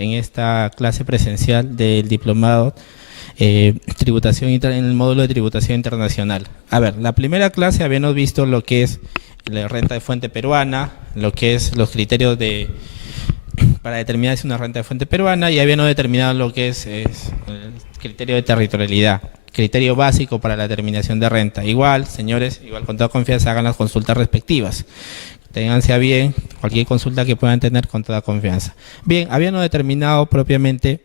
en esta clase presencial del diplomado tributación en el módulo de tributación internacional. A ver, la primera clase habíamos visto lo que es la renta de fuente peruana, lo que es los criterios para determinar si una renta de fuente peruana, y habíamos determinado lo que es el criterio de territorialidad, criterio básico para la determinación de renta. Igual, señores, igual con toda confianza hagan las consultas respectivas. Ténganse a bien cualquier consulta que puedan tener con toda confianza. Bien, habíamos determinado propiamente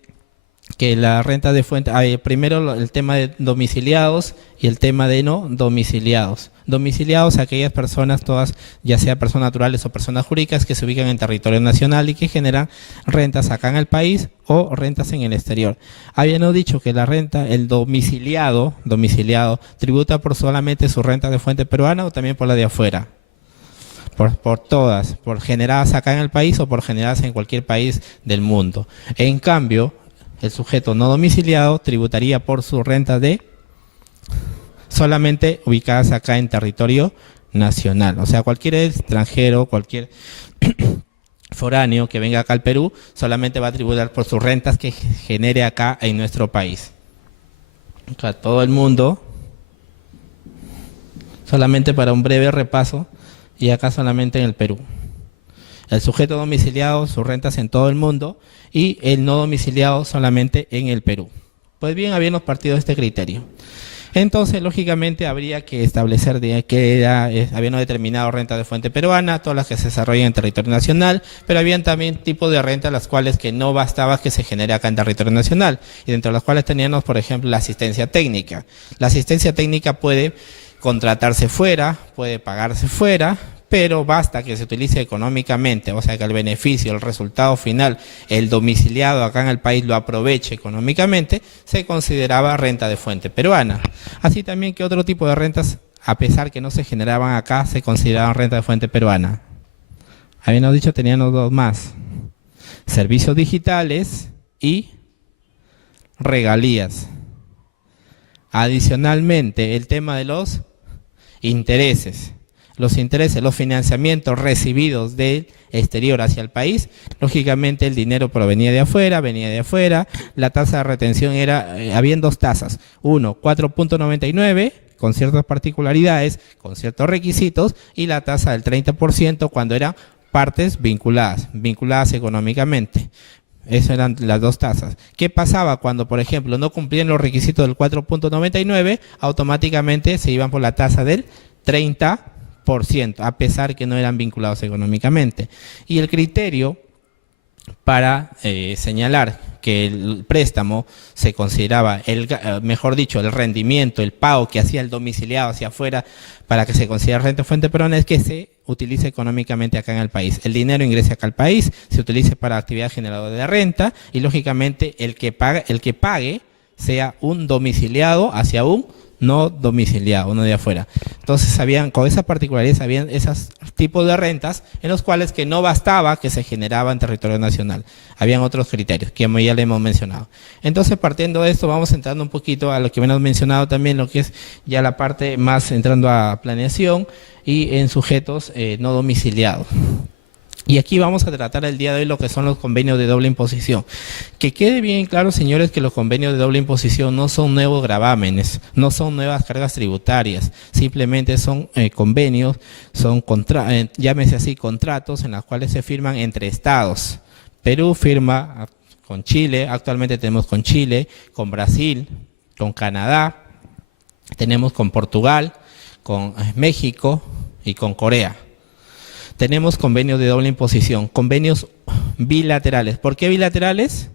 que la renta de fuente, primero el tema de domiciliados y el tema de no domiciliados. Domiciliados, aquellas personas, todas, ya sea personas naturales o personas jurídicas, que se ubican en territorio nacional y que generan rentas acá en el país o rentas en el exterior. Habíamos dicho que la renta, el domiciliado, tributa por solamente su renta de fuente peruana o también por la de afuera. Por todas, por generadas acá en el país o por generadas en cualquier país del mundo. En cambio, el sujeto no domiciliado tributaría por su renta de solamente ubicadas acá en territorio nacional. O sea, cualquier extranjero, cualquier foráneo que venga acá al Perú, solamente va a tributar por sus rentas que genere acá en nuestro país. O sea, todo el mundo, solamente para un breve repaso, y acá solamente en el Perú. El sujeto domiciliado, sus rentas en todo el mundo, y el no domiciliado solamente en el Perú. Pues bien, habíamos partido de este criterio. Entonces, lógicamente, habría que establecer habíamos determinado renta de fuente peruana, todas las que se desarrollan en territorio nacional, pero habían también tipos de renta las cuales que no bastaba que se genere acá en territorio nacional, y dentro de las cuales teníamos, por ejemplo, la asistencia técnica. La asistencia técnica puede contratarse fuera, puede pagarse fuera, pero basta que se utilice económicamente, o sea que el beneficio, el resultado final, el domiciliado acá en el país lo aproveche económicamente, se consideraba renta de fuente peruana. Así también que otro tipo de rentas, a pesar que no se generaban acá, se consideraban renta de fuente peruana. Habíamos dicho, teníamos dos más: servicios digitales y regalías. Adicionalmente, el tema de los intereses. Los intereses, los financiamientos recibidos del exterior hacia el país, lógicamente el dinero provenía de afuera, venía de afuera, la tasa de retención habían dos tasas, 4.99 con ciertas particularidades, con ciertos requisitos, y la tasa del 30% cuando eran partes vinculadas económicamente. Esas eran las dos tasas. ¿Qué pasaba cuando, por ejemplo, no cumplían los requisitos del 4.99? Automáticamente se iban por la tasa del 30%, a pesar que no eran vinculados económicamente. Y el criterio para señalar que el préstamo se consideraba, mejor dicho, el rendimiento, el pago que hacía el domiciliado hacia afuera para que se considere renta de fuente peruana, es que se utilice económicamente acá en el país. El dinero ingrese acá al país, se utilice para actividad generadora de renta, y lógicamente el que pague sea un domiciliado hacia un no domiciliado, uno de afuera. Entonces, con esa particularidad, habían esos tipos de rentas en los cuales que no bastaba que se generaba en territorio nacional. Habían otros criterios que ya le hemos mencionado. Entonces, partiendo de esto, vamos entrando un poquito a lo que hemos mencionado también, lo que es ya la parte más entrando a planeación y en sujetos no domiciliados. Y aquí vamos a tratar el día de hoy lo que son los convenios de doble imposición. Que quede bien claro, señores, que los convenios de doble imposición no son nuevos gravámenes, no son nuevas cargas tributarias, simplemente son convenios, son llámese así, contratos en los cuales se firman entre estados. Perú firma con Chile, actualmente tenemos con Chile, con Brasil, con Canadá, tenemos con Portugal, con México y con Corea. Tenemos convenios de doble imposición, convenios bilaterales. ¿Por qué bilaterales?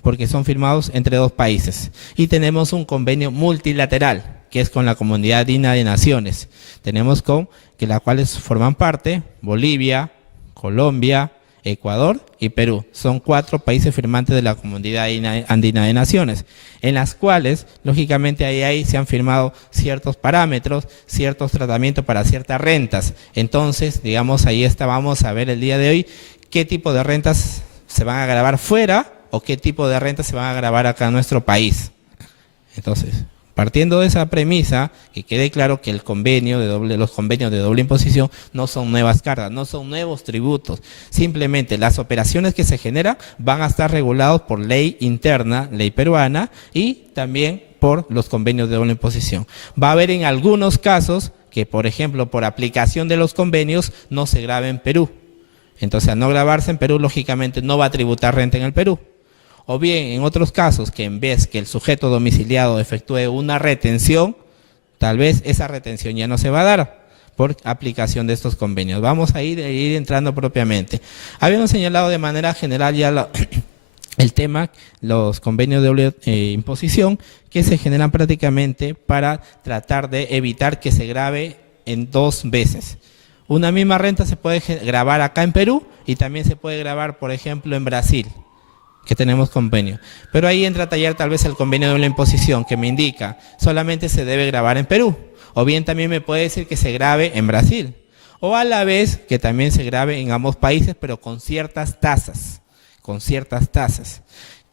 Porque son firmados entre dos países. Y tenemos un convenio multilateral, que es con la Comunidad Andina de Naciones. Tenemos las cuales forman parte Bolivia, Colombia, Ecuador y Perú. Son 4 países firmantes de la Comunidad Andina de Naciones, en las cuales, lógicamente, ahí se han firmado ciertos parámetros, ciertos tratamientos para ciertas rentas. Entonces, digamos, vamos a ver el día de hoy qué tipo de rentas se van a grabar fuera o qué tipo de rentas se van a grabar acá en nuestro país. Entonces, Partiendo de esa premisa, que quede claro que los convenios de doble imposición no son nuevas cargas, no son nuevos tributos. Simplemente las operaciones que se generan van a estar regulados por ley interna, ley peruana, y también por los convenios de doble imposición. Va a haber en algunos casos que, por ejemplo, por aplicación de los convenios no se grave en Perú. Entonces, al no grabarse en Perú, lógicamente no va a tributar renta en el Perú. O bien, en otros casos, que en vez que el sujeto domiciliado efectúe una retención, tal vez esa retención ya no se va a dar por aplicación de estos convenios. Vamos a ir entrando propiamente. Habíamos señalado de manera general ya el tema, los convenios de doble imposición, que se generan prácticamente para tratar de evitar que se grave en 2 veces. Una misma renta se puede grabar acá en Perú y también se puede grabar, por ejemplo, en Brasil, que tenemos convenio. Pero ahí entra a tallar tal vez el convenio de doble imposición, que me indica solamente se debe grabar en Perú, o bien también me puede decir que se grabe en Brasil, o a la vez que también se grabe en ambos países, pero con ciertas tasas,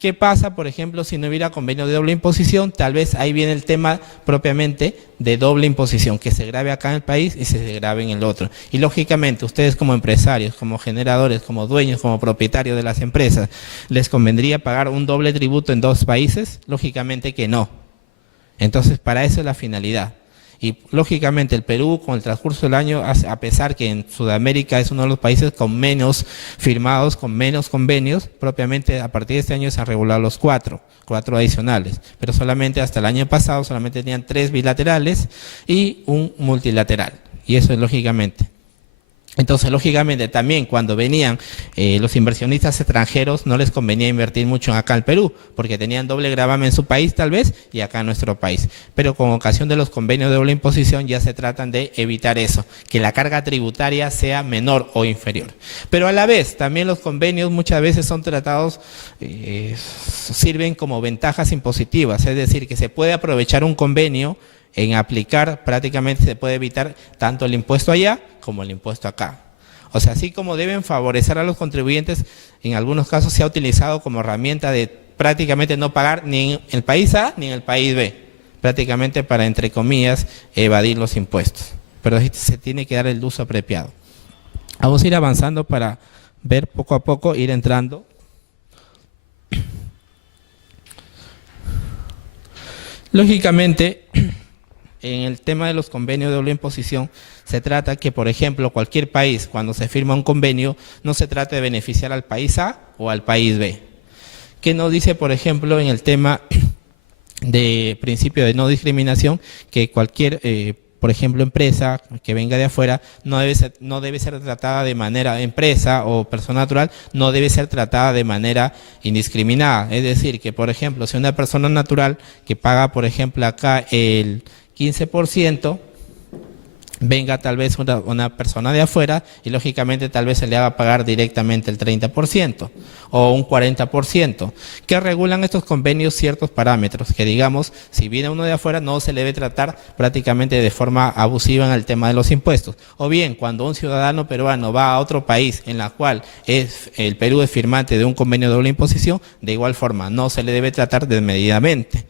¿Qué pasa, por ejemplo, si no hubiera convenio de doble imposición? Tal vez ahí viene el tema propiamente de doble imposición, que se grave acá en el país y se grave en el otro. Y lógicamente, ustedes como empresarios, como generadores, como dueños, como propietarios de las empresas, ¿les convendría pagar un doble tributo en 2 países? Lógicamente que no. Entonces, para eso es la finalidad. Y lógicamente el Perú, con el transcurso del año, a pesar que en Sudamérica es uno de los países con menos firmados, con menos convenios, propiamente a partir de este año se han regulado los 4 adicionales, pero solamente hasta el año pasado solamente tenían 3 bilaterales y un multilateral, y eso es lógicamente. Entonces, lógicamente, también cuando venían los inversionistas extranjeros, no les convenía invertir mucho acá en Perú, porque tenían doble gravamen en su país tal vez y acá en nuestro país. Pero con ocasión de los convenios de doble imposición ya se tratan de evitar eso, que la carga tributaria sea menor o inferior. Pero a la vez, también los convenios muchas veces son tratados, sirven como ventajas impositivas, es decir, que se puede aprovechar un convenio en aplicar, prácticamente se puede evitar tanto el impuesto allá como el impuesto acá. O sea, así como deben favorecer a los contribuyentes, en algunos casos se ha utilizado como herramienta de prácticamente no pagar ni en el país A ni en el país B, prácticamente para, entre comillas, evadir los impuestos. Pero se tiene que dar el uso apropiado. Vamos a ir avanzando para ver poco a poco, ir entrando. Lógicamente, en el tema de los convenios de doble imposición, se trata que, por ejemplo, cualquier país, cuando se firma un convenio, no se trata de beneficiar al país A o al país B. ¿Qué nos dice, por ejemplo, en el tema de principio de no discriminación? Que cualquier, por ejemplo, empresa que venga de afuera no debe ser tratada de manera, empresa o persona natural, no debe ser tratada de manera indiscriminada. Es decir, que, por ejemplo, si una persona natural que paga, por ejemplo, acá el 15%, venga tal vez una persona de afuera y lógicamente tal vez se le haga pagar directamente el 30% o un 40%, que regulan estos convenios ciertos parámetros, que digamos, si viene uno de afuera no se le debe tratar prácticamente de forma abusiva en el tema de los impuestos. O bien, cuando un ciudadano peruano va a otro país en la cual el Perú es firmante de un convenio de doble imposición, de igual forma no se le debe tratar desmedidamente.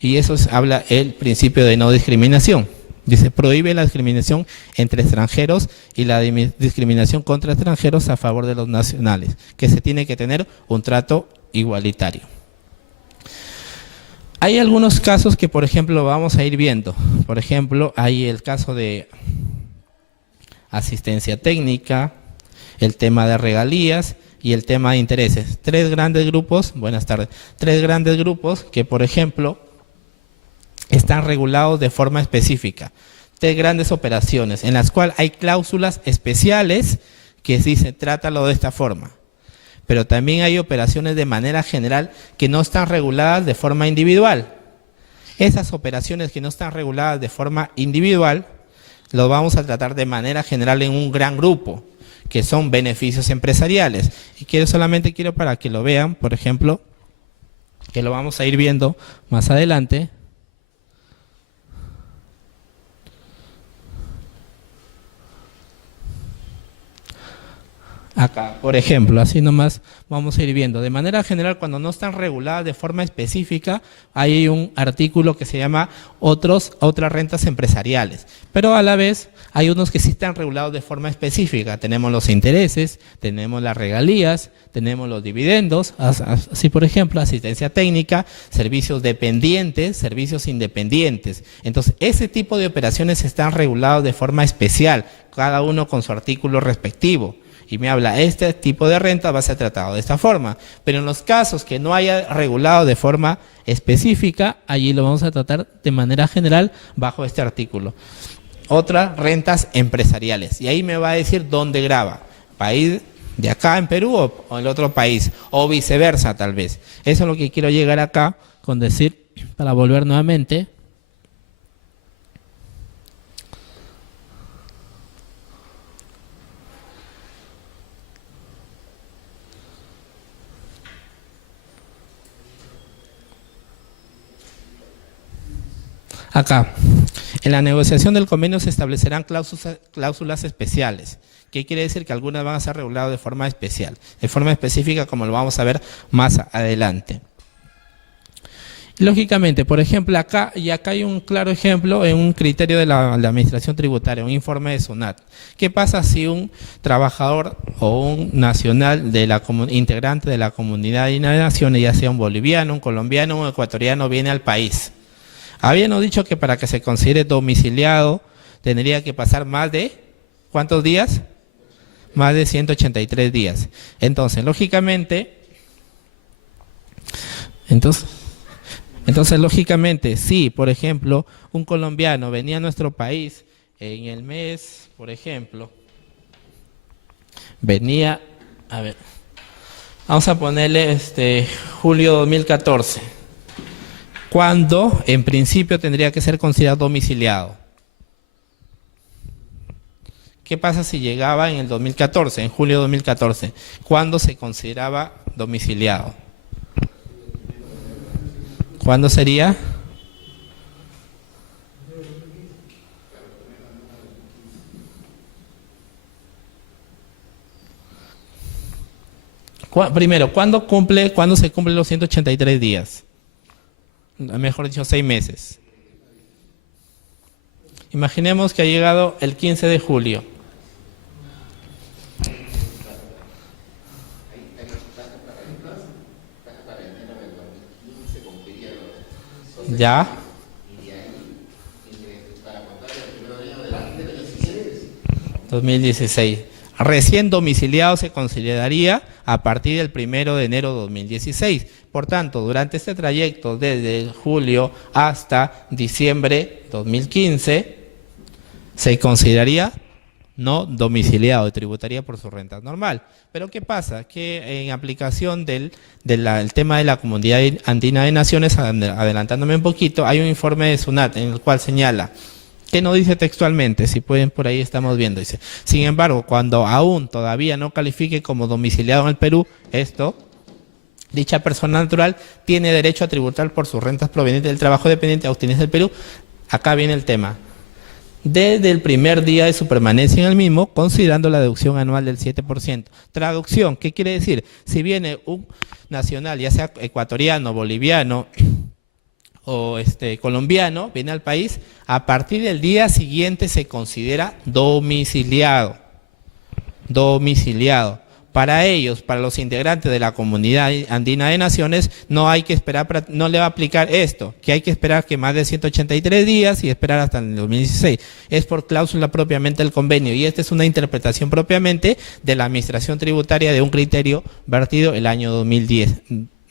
Y eso habla el principio de no discriminación. Dice, prohíbe la discriminación entre extranjeros y la discriminación contra extranjeros a favor de los nacionales, que se tiene que tener un trato igualitario. Hay algunos casos que, por ejemplo, vamos a ir viendo. Por ejemplo, hay el caso de asistencia técnica, el tema de regalías y el tema de intereses. 3 grandes grupos, buenas tardes, 3 grandes grupos que, por ejemplo, están regulados de forma específica. 3 grandes operaciones en las cuales hay cláusulas especiales que dicen trátalo de esta forma. Pero también hay operaciones de manera general que no están reguladas de forma individual. Esas operaciones que no están reguladas de forma individual, lo vamos a tratar de manera general en un gran grupo, que son beneficios empresariales. Y solamente quiero para que lo vean, por ejemplo, que lo vamos a ir viendo más adelante. Acá, por ejemplo, así nomás vamos a ir viendo. De manera general, cuando no están reguladas de forma específica, hay un artículo que se llama otras rentas empresariales. Pero a la vez hay unos que sí están regulados de forma específica. Tenemos los intereses, tenemos las regalías, tenemos los dividendos, así por ejemplo, asistencia técnica, servicios dependientes, servicios independientes. Entonces, ese tipo de operaciones están regulados de forma especial, cada uno con su artículo respectivo. Y me habla, este tipo de renta va a ser tratado de esta forma. Pero en los casos que no haya regulado de forma específica, allí lo vamos a tratar de manera general bajo este artículo. Otras rentas empresariales. Y ahí me va a decir dónde graba. País de acá en Perú o en el otro país. O viceversa tal vez. Eso es lo que quiero llegar acá con decir, para volver nuevamente. Acá, en la negociación del convenio se establecerán cláusulas especiales. ¿Qué quiere decir? Que algunas van a ser reguladas de forma especial, de forma específica, como lo vamos a ver más adelante. Lógicamente, por ejemplo, acá hay un claro ejemplo en un criterio de la Administración Tributaria, un informe de SUNAT. ¿Qué pasa si un trabajador o un nacional integrante de la comunidad de naciones, ya sea un boliviano, un colombiano, un ecuatoriano, viene al país? Habíamos dicho que para que se considere domiciliado tendría que pasar más de, ¿cuántos días? Más de 183 días. Entonces, lógicamente, lógicamente, si, por ejemplo, un colombiano venía a nuestro país en el mes, por ejemplo, venía, a ver, vamos a ponerle julio 2014. Cuando en principio tendría que ser considerado domiciliado. ¿Qué pasa si llegaba en el 2014, en julio de 2014? ¿Cuándo se consideraba domiciliado? ¿Cuándo sería? Primero, ¿cuándo se cumplen los 183 días? Mejor dicho, 6 meses. Imaginemos que ha llegado el 15 de julio. ¿Ya? 2016. Recién domiciliado se consideraría a partir del 1 de enero de 2016. Por tanto, durante este trayecto desde julio hasta diciembre 2015, se consideraría no domiciliado y tributaría por su renta normal. Pero ¿qué pasa? Que en aplicación del tema de la Comunidad Andina de Naciones, adelantándome un poquito, hay un informe de SUNAT en el cual señala, ¿qué no dice textualmente? Si pueden, por ahí estamos viendo. Dice, sin embargo, cuando aún todavía no califique como domiciliado en el Perú, dicha persona natural tiene derecho a tributar por sus rentas provenientes del trabajo dependiente a obtenerse del Perú. Acá viene el tema. Desde el primer día de su permanencia en el mismo, considerando la deducción anual del 7%. Traducción, ¿qué quiere decir? Si viene un nacional, ya sea ecuatoriano, boliviano o colombiano, viene al país, a partir del día siguiente se considera domiciliado. Domiciliado. Para ellos, para los integrantes de la Comunidad Andina de Naciones, no hay que esperar, no le va a aplicar esto, que hay que esperar que más de 183 días y esperar hasta el 2016. Es por cláusula propiamente del convenio y esta es una interpretación propiamente de la Administración Tributaria de un criterio vertido el año 2010,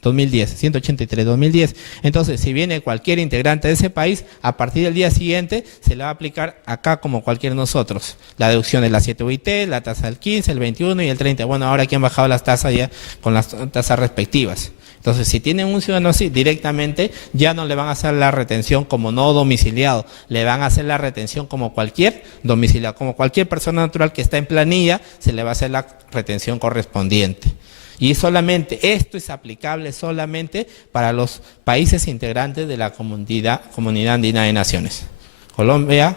183, 2010. Entonces, si viene cualquier integrante de ese país, a partir del día siguiente se le va a aplicar acá como cualquier nosotros. La deducción de la 7 UIT, la tasa del 15, el 21 y el 30. Bueno, ahora aquí han bajado las tasas ya con las tasas respectivas. Entonces, si tienen un ciudadano así, directamente ya no le van a hacer la retención como no domiciliado, le van a hacer la retención como cualquier domiciliado, como cualquier persona natural que está en planilla, se le va a hacer la retención correspondiente. Y solamente, esto es aplicable solamente para los países integrantes de la Comunidad Andina de Naciones. Colombia,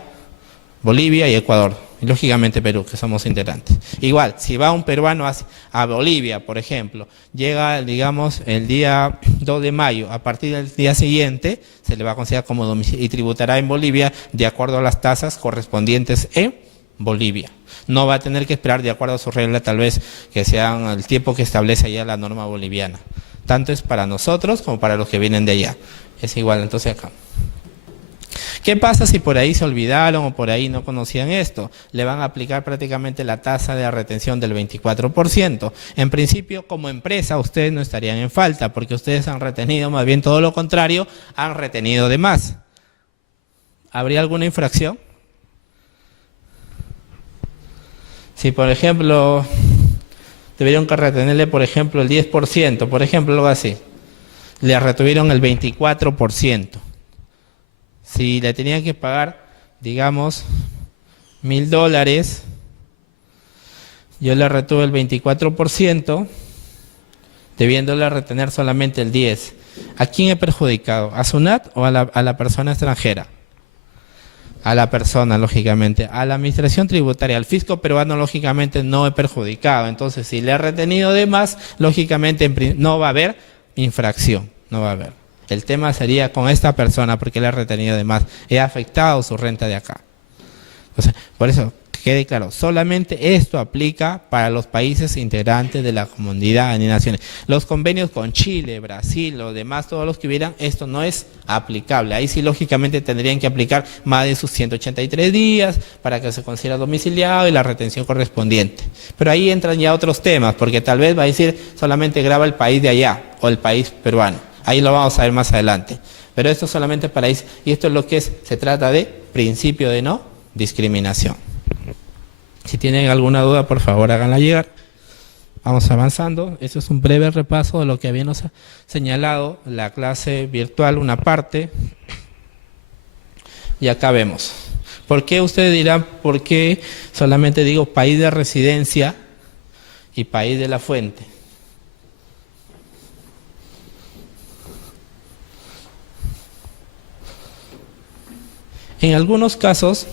Bolivia y Ecuador. y lógicamente Perú, que somos integrantes. Igual, si va un peruano a Bolivia, por ejemplo, llega, digamos, el día 2 de mayo, a partir del día siguiente, se le va a considerar como domicilio y tributará en Bolivia de acuerdo a las tasas correspondientes en Bolivia. No va a tener que esperar de acuerdo a su regla, tal vez que sean el tiempo que establece allá la norma boliviana. Tanto es para nosotros como para los que vienen de allá. Es igual, entonces acá. ¿Qué pasa si por ahí se olvidaron o por ahí no conocían esto? Le van a aplicar prácticamente la tasa de retención del 24%. En principio, como empresa, ustedes no estarían en falta porque ustedes han retenido, más bien todo lo contrario, han retenido de más. ¿Habría alguna infracción? Si, por ejemplo, tuvieron que retenerle, por ejemplo, el 10%, por ejemplo, algo así, le retuvieron el 24%. Si le tenían que pagar, digamos, $1.000, yo le retuve el 24%, debiéndole retener solamente el 10%. ¿A quién he perjudicado? ¿A SUNAT o a la persona extranjera? A la persona, lógicamente. A la administración tributaria, al fisco peruano, lógicamente no he perjudicado. Entonces, si le he retenido de más, lógicamente no va a haber infracción, no va a haber. El tema sería con esta persona, porque le he retenido de más. He afectado su renta de acá. Entonces, por eso, quede claro, solamente esto aplica para los países integrantes de la Comunidad de Naciones. Los convenios con Chile, Brasil, los demás, todos los que hubieran, esto no es aplicable. Ahí sí, lógicamente, tendrían que aplicar más de sus 183 días para que se considere domiciliado y la retención correspondiente. Pero ahí entran ya otros temas, porque tal vez va a decir solamente grava el país de allá o el país peruano. Ahí lo vamos a ver más adelante. Pero esto solamente para ahí, y esto es lo que se trata de principio de no discriminación. Si tienen alguna duda, por favor, háganla llegar. Vamos avanzando. Esto es un breve repaso de lo que habíamos señalado, la clase virtual, una parte. Y acá vemos. ¿Por qué ustedes dirán, por qué solamente digo país de residencia y país de la fuente? En algunos casos,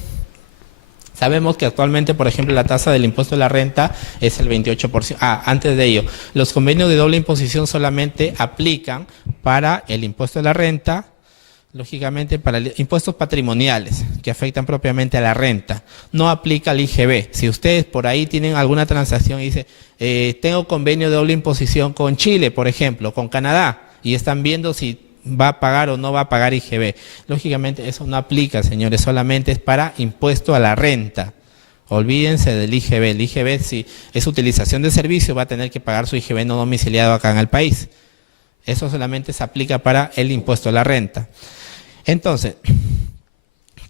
sabemos que actualmente, por ejemplo, la tasa del impuesto de la renta es el 28%. Antes de ello, los convenios de doble imposición solamente aplican para el impuesto de la renta, lógicamente para impuestos patrimoniales que afectan propiamente a la renta. No aplica al IGB. Si ustedes por ahí tienen alguna transacción y dicen, tengo convenio de doble imposición con Chile, por ejemplo, con Canadá, y están viendo si va a pagar o no va a pagar IGB. Lógicamente eso no aplica, señores, solamente es para impuesto a la renta. Olvídense del IGB. El IGB, si es utilización de servicio, va a tener que pagar su IGB no domiciliado acá en el país. Eso solamente se aplica para el impuesto a la renta. Entonces,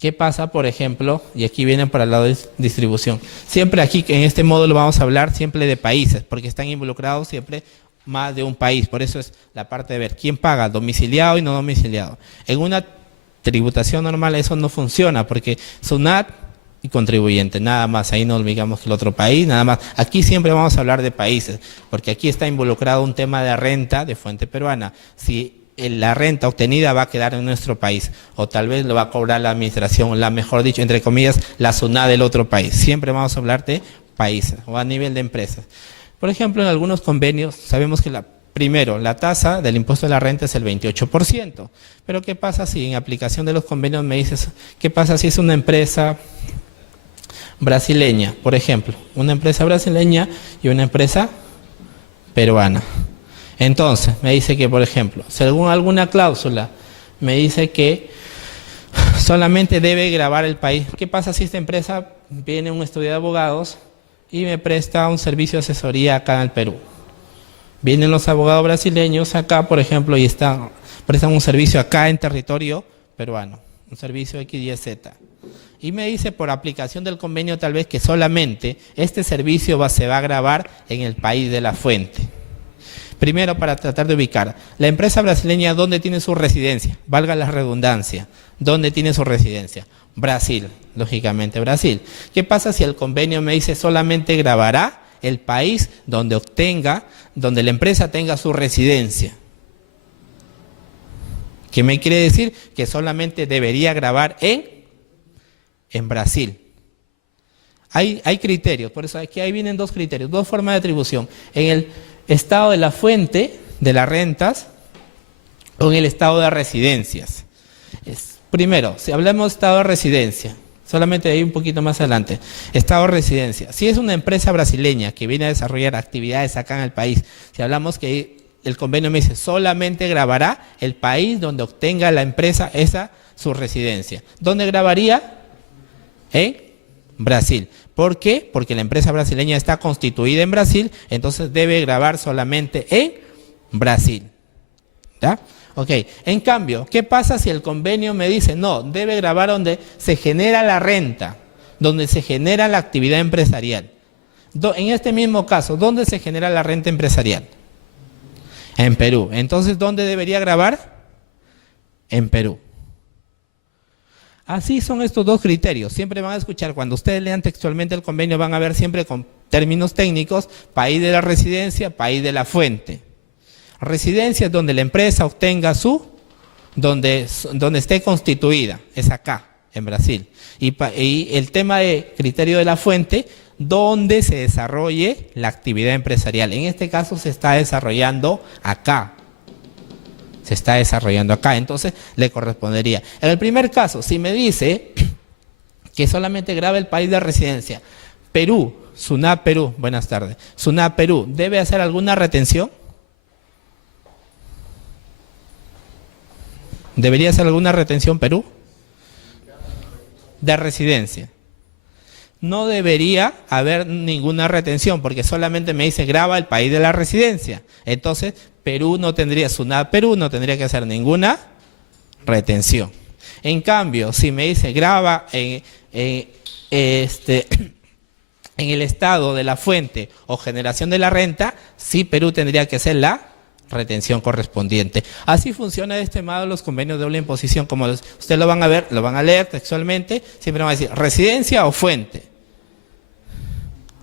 ¿qué pasa, por ejemplo? Y aquí vienen para el lado de distribución. Siempre aquí, en este módulo, vamos a hablar siempre de países, porque están involucrados siempre más de un país. Por eso es la parte de ver quién paga, domiciliado y no domiciliado. En una tributación normal eso no funciona, porque SUNAT y contribuyente, nada más. Ahí no olvidamos que el otro país, nada más. Aquí siempre vamos a hablar de países, porque aquí está involucrado un tema de renta de fuente peruana. Si la renta obtenida va a quedar en nuestro país, o tal vez lo va a cobrar la administración, mejor dicho, entre comillas, la SUNAT del otro país. Siempre vamos a hablar de países o a nivel de empresas. Por ejemplo, en algunos convenios sabemos que primero, la tasa del impuesto de la renta es el 28%. Pero ¿qué pasa si en aplicación de los convenios me dices, qué pasa si es una empresa brasileña, por ejemplo? Una empresa brasileña y una empresa peruana. Entonces, me dice que, por ejemplo, según alguna cláusula, me dice que solamente debe gravar el país. ¿Qué pasa si esta empresa viene un estudio de abogados y me presta un servicio de asesoría acá en el Perú? Vienen los abogados brasileños acá, por ejemplo, y prestan un servicio acá en territorio peruano, un servicio XYZ. Y me dice por aplicación del convenio tal vez que solamente este servicio se va a grabar en el país de la fuente. Primero, para tratar de ubicar, la empresa brasileña, ¿dónde tiene su residencia? Valga la redundancia, ¿dónde tiene su residencia? Brasil, lógicamente Brasil. ¿Qué pasa si el convenio me dice solamente grabará el país donde la empresa tenga su residencia? ¿Qué me quiere decir? Que solamente debería grabar en Brasil. Hay criterios, por eso aquí ahí vienen dos criterios, dos formas de atribución. En el estado de la fuente de las rentas o en el estado de residencias. Primero, si hablamos de estado de residencia, solamente ahí un poquito más adelante, estado de residencia. Si es una empresa brasileña que viene a desarrollar actividades acá en el país, si hablamos que el convenio me dice solamente grabará el país donde obtenga la empresa esa su residencia. ¿Dónde grabaría? En Brasil. ¿Por qué? Porque la empresa brasileña está constituida en Brasil, entonces debe grabar solamente en Brasil. ¿Ya? Ok. En cambio, ¿qué pasa si el convenio me dice no, debe grabar donde se genera la renta, donde se genera la actividad empresarial? En este mismo caso, ¿dónde se genera la renta empresarial? En Perú. Entonces, ¿dónde debería grabar? En Perú. Así son estos dos criterios. Siempre van a escuchar, cuando ustedes lean textualmente el convenio, van a ver siempre con términos técnicos, país de la residencia, país de la fuente. Residencia es donde la empresa obtenga donde esté constituida, es acá, en Brasil. Y el tema de criterio de la fuente, donde se desarrolle la actividad empresarial. En este caso se está desarrollando acá. Se está desarrollando acá, entonces le correspondería. En el primer caso, si me dice que solamente graba el país de residencia, Perú, SUNAT Perú, buenas tardes, SUNAT Perú, ¿debe hacer alguna retención? ¿Debería hacer alguna retención Perú? De residencia. No debería haber ninguna retención porque solamente me dice graba el país de la residencia. Entonces, Perú no tendría, SUNAT Perú no tendría que hacer ninguna retención. En cambio, si me dice graba en el estado de la fuente o generación de la renta, sí Perú tendría que hacer la retención correspondiente. Así funciona de este modo los convenios de doble imposición, como ustedes lo van a ver, lo van a leer textualmente, siempre van a decir residencia o fuente.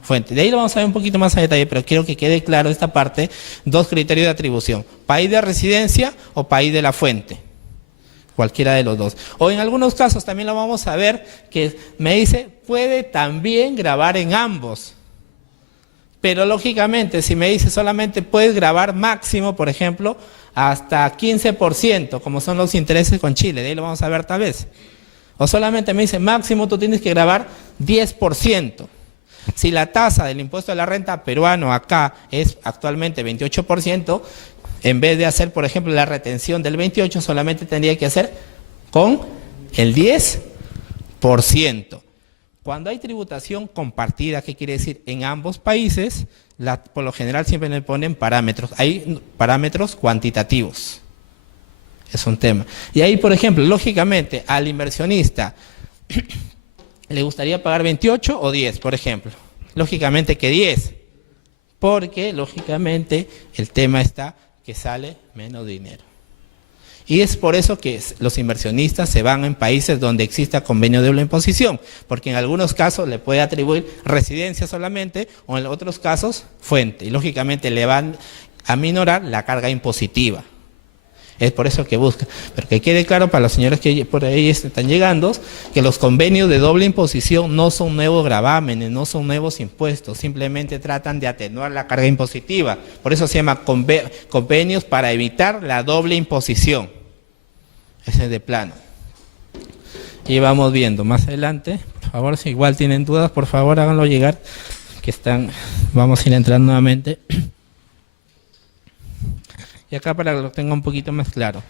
Fuente. De ahí lo vamos a ver un poquito más a detalle, pero quiero que quede claro esta parte, dos criterios de atribución, país de residencia o país de la fuente, cualquiera de los dos. O en algunos casos también lo vamos a ver, que me dice, puede también grabar en ambos. Pero lógicamente, si me dice solamente puedes grabar máximo, por ejemplo, hasta 15%, como son los intereses con Chile, de ahí lo vamos a ver tal vez. O solamente me dice máximo tú tienes que grabar 10%. Si la tasa del impuesto de la renta peruano acá es actualmente 28%, en vez de hacer, por ejemplo, la retención del 28%, solamente tendría que hacer con el 10%. Cuando hay tributación compartida, ¿qué quiere decir? En ambos países, por lo general siempre le ponen parámetros. Hay parámetros cuantitativos. Es un tema. Y ahí, por ejemplo, lógicamente, al inversionista le gustaría pagar 28 o 10, por ejemplo. Lógicamente que 10, porque lógicamente el tema está que sale menos dinero. Y es por eso que los inversionistas se van en países donde exista convenio de doble imposición, porque en algunos casos le puede atribuir residencia solamente o en otros casos fuente. Y lógicamente le van a minorar la carga impositiva. Es por eso que busca. Pero que quede claro para los señores que por ahí están llegando, que los convenios de doble imposición no son nuevos gravámenes, no son nuevos impuestos, simplemente tratan de atenuar la carga impositiva. Por eso se llama convenios para evitar la doble imposición. Ese es de plano. Y vamos viendo más adelante. Por favor, si igual tienen dudas, por favor háganlo llegar, que vamos a ir entrando nuevamente. Y acá para que lo tenga un poquito más claro.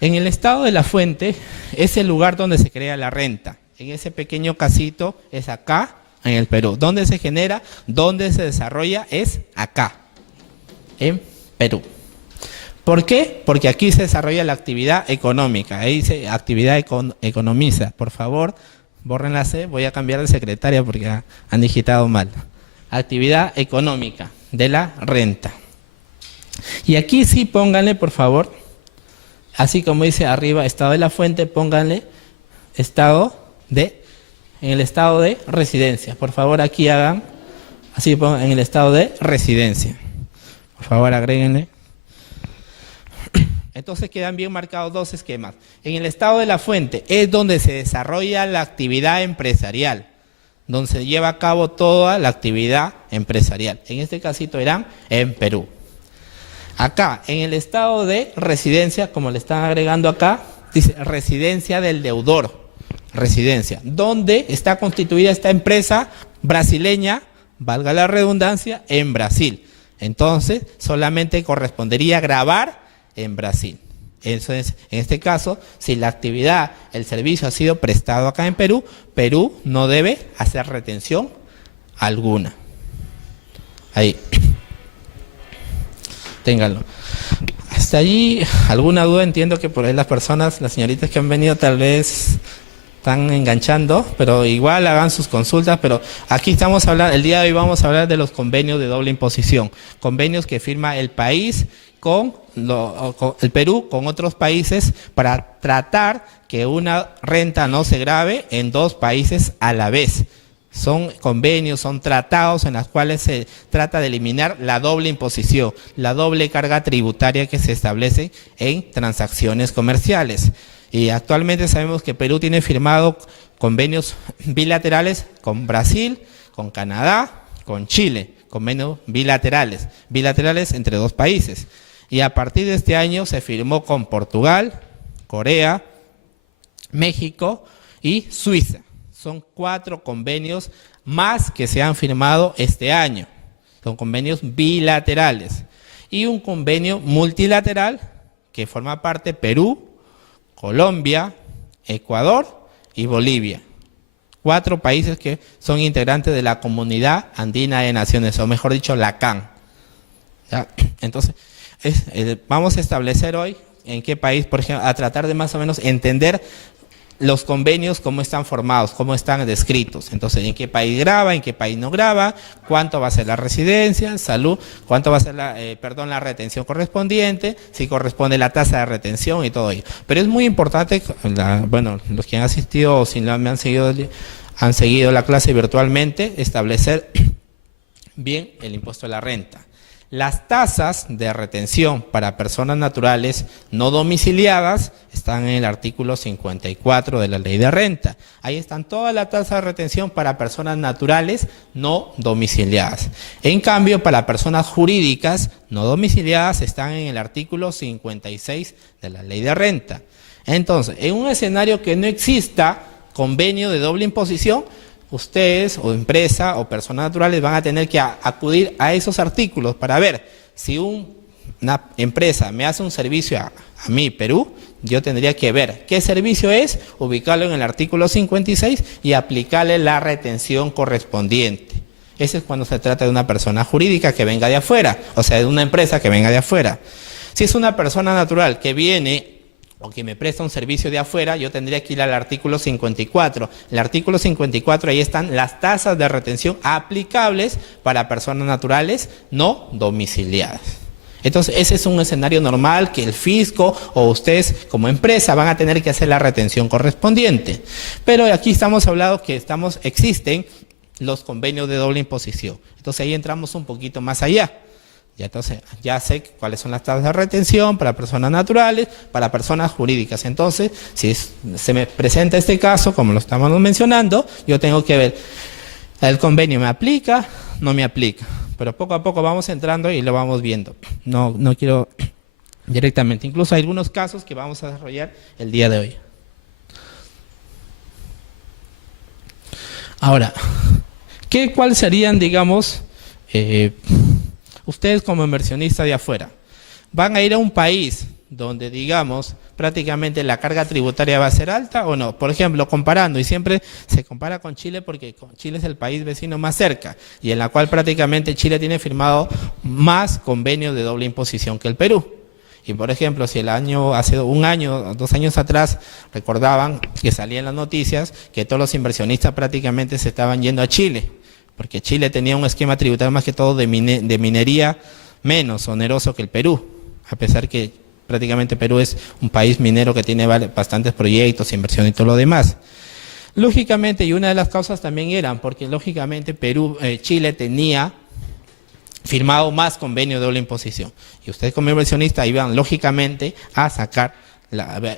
En el estado de la fuente es el lugar donde se crea la renta. En ese pequeño casito es acá, en el Perú. ¿Dónde se genera? ¿Dónde se desarrolla? Es acá, en Perú. ¿Por qué? Porque aquí se desarrolla la actividad económica. Ahí dice actividad economiza. Por favor, borren la C, voy a cambiar de secretaria porque han digitado mal. Actividad económica de la renta. Y aquí sí pónganle, por favor, así como dice arriba, estado de la fuente, pónganle en el estado de residencia. Por favor, aquí hagan, así pongan en el estado de residencia. Por favor, agréguenle. Entonces quedan bien marcados dos esquemas. En el estado de la fuente es donde se desarrolla la actividad empresarial. donde se lleva a cabo toda la actividad empresarial. En este casito eran en Perú. Acá, en el estado de residencia, como le están agregando acá, dice residencia del deudor, residencia, donde está constituida esta empresa brasileña, valga la redundancia, en Brasil. Entonces, solamente correspondería gravar en Brasil. Eso es, en este caso, si la actividad, el servicio ha sido prestado acá en Perú, Perú no debe hacer retención alguna. Ahí. Ténganlo. Hasta allí, ¿alguna duda? Entiendo que por ahí las personas, las señoritas que han venido tal vez están enganchando, pero igual hagan sus consultas. Pero aquí estamos hablando, el día de hoy vamos a hablar de los convenios de doble imposición. Convenios que firma el país con el Perú, con otros países, para tratar que una renta no se grave en dos países a la vez. Son convenios, son tratados en los cuales se trata de eliminar la doble imposición, la doble carga tributaria que se establece en transacciones comerciales. Y actualmente sabemos que Perú tiene firmado convenios bilaterales con Brasil, con Canadá, con Chile, convenios bilaterales entre dos países. Y a partir de este año se firmó con Portugal, Corea, México y Suiza. Son 4 convenios más que se han firmado este año. Son convenios bilaterales. Y un convenio multilateral que forma parte Perú, Colombia, Ecuador y Bolivia. 4 países que son integrantes de la Comunidad Andina de Naciones, o mejor dicho, la CAN. ¿Ya? Entonces, vamos a establecer hoy en qué país, por ejemplo, a tratar de más o menos entender los convenios, cómo están formados, cómo están descritos. Entonces, en qué país graba, en qué país no graba, cuánto va a ser la residencia, salud, cuánto va a ser la retención correspondiente, si corresponde la tasa de retención y todo ello. Pero es muy importante, bueno, los que han asistido o si no me han seguido la clase virtualmente, establecer bien el impuesto a la renta. Las tasas de retención para personas naturales no domiciliadas están en el artículo 54 de la Ley de Renta. Ahí están todas las tasas de retención para personas naturales no domiciliadas. En cambio, para personas jurídicas no domiciliadas están en el artículo 56 de la Ley de Renta. Entonces, en un escenario que no exista convenio de doble imposición, ustedes o empresa o personas naturales van a tener que acudir a esos artículos para ver si una empresa me hace un servicio a mí, Perú, yo tendría que ver qué servicio es, ubicarlo en el artículo 56 y aplicarle la retención correspondiente. Ese es cuando se trata de una persona jurídica que venga de afuera, o sea, de una empresa que venga de afuera. Si es una persona natural que viene o que me presta un servicio de afuera, yo tendría que ir al artículo 54. El artículo 54, ahí están las tasas de retención aplicables para personas naturales no domiciliadas. Entonces, ese es un escenario normal que el fisco o ustedes como empresa van a tener que hacer la retención correspondiente. Pero aquí estamos hablando que existen los convenios de doble imposición. Entonces, ahí entramos un poquito más allá. Entonces, ya sé cuáles son las tasas de retención para personas naturales, para personas jurídicas. Entonces, si se me presenta este caso, como lo estamos mencionando, yo tengo que ver, ¿el convenio me aplica? No me aplica. Pero poco a poco vamos entrando y lo vamos viendo. No quiero directamente. Incluso hay algunos casos que vamos a desarrollar el día de hoy. Ahora, ¿cuáles serían, digamos, ustedes como inversionistas de afuera? ¿Van a ir a un país donde, digamos, prácticamente la carga tributaria va a ser alta o no? Por ejemplo, comparando, y siempre se compara con Chile porque Chile es el país vecino más cerca y en la cual prácticamente Chile tiene firmado más convenios de doble imposición que el Perú. Y por ejemplo, si hace un año, 2 años atrás, recordaban que salían las noticias que todos los inversionistas prácticamente se estaban yendo a Chile, porque Chile tenía un esquema tributario más que todo de minería menos oneroso que el Perú, a pesar que prácticamente Perú es un país minero que tiene bastantes proyectos, inversión y todo lo demás. Lógicamente, y una de las causas también eran porque lógicamente Chile tenía firmado más convenios de doble imposición. Y ustedes como inversionistas iban lógicamente a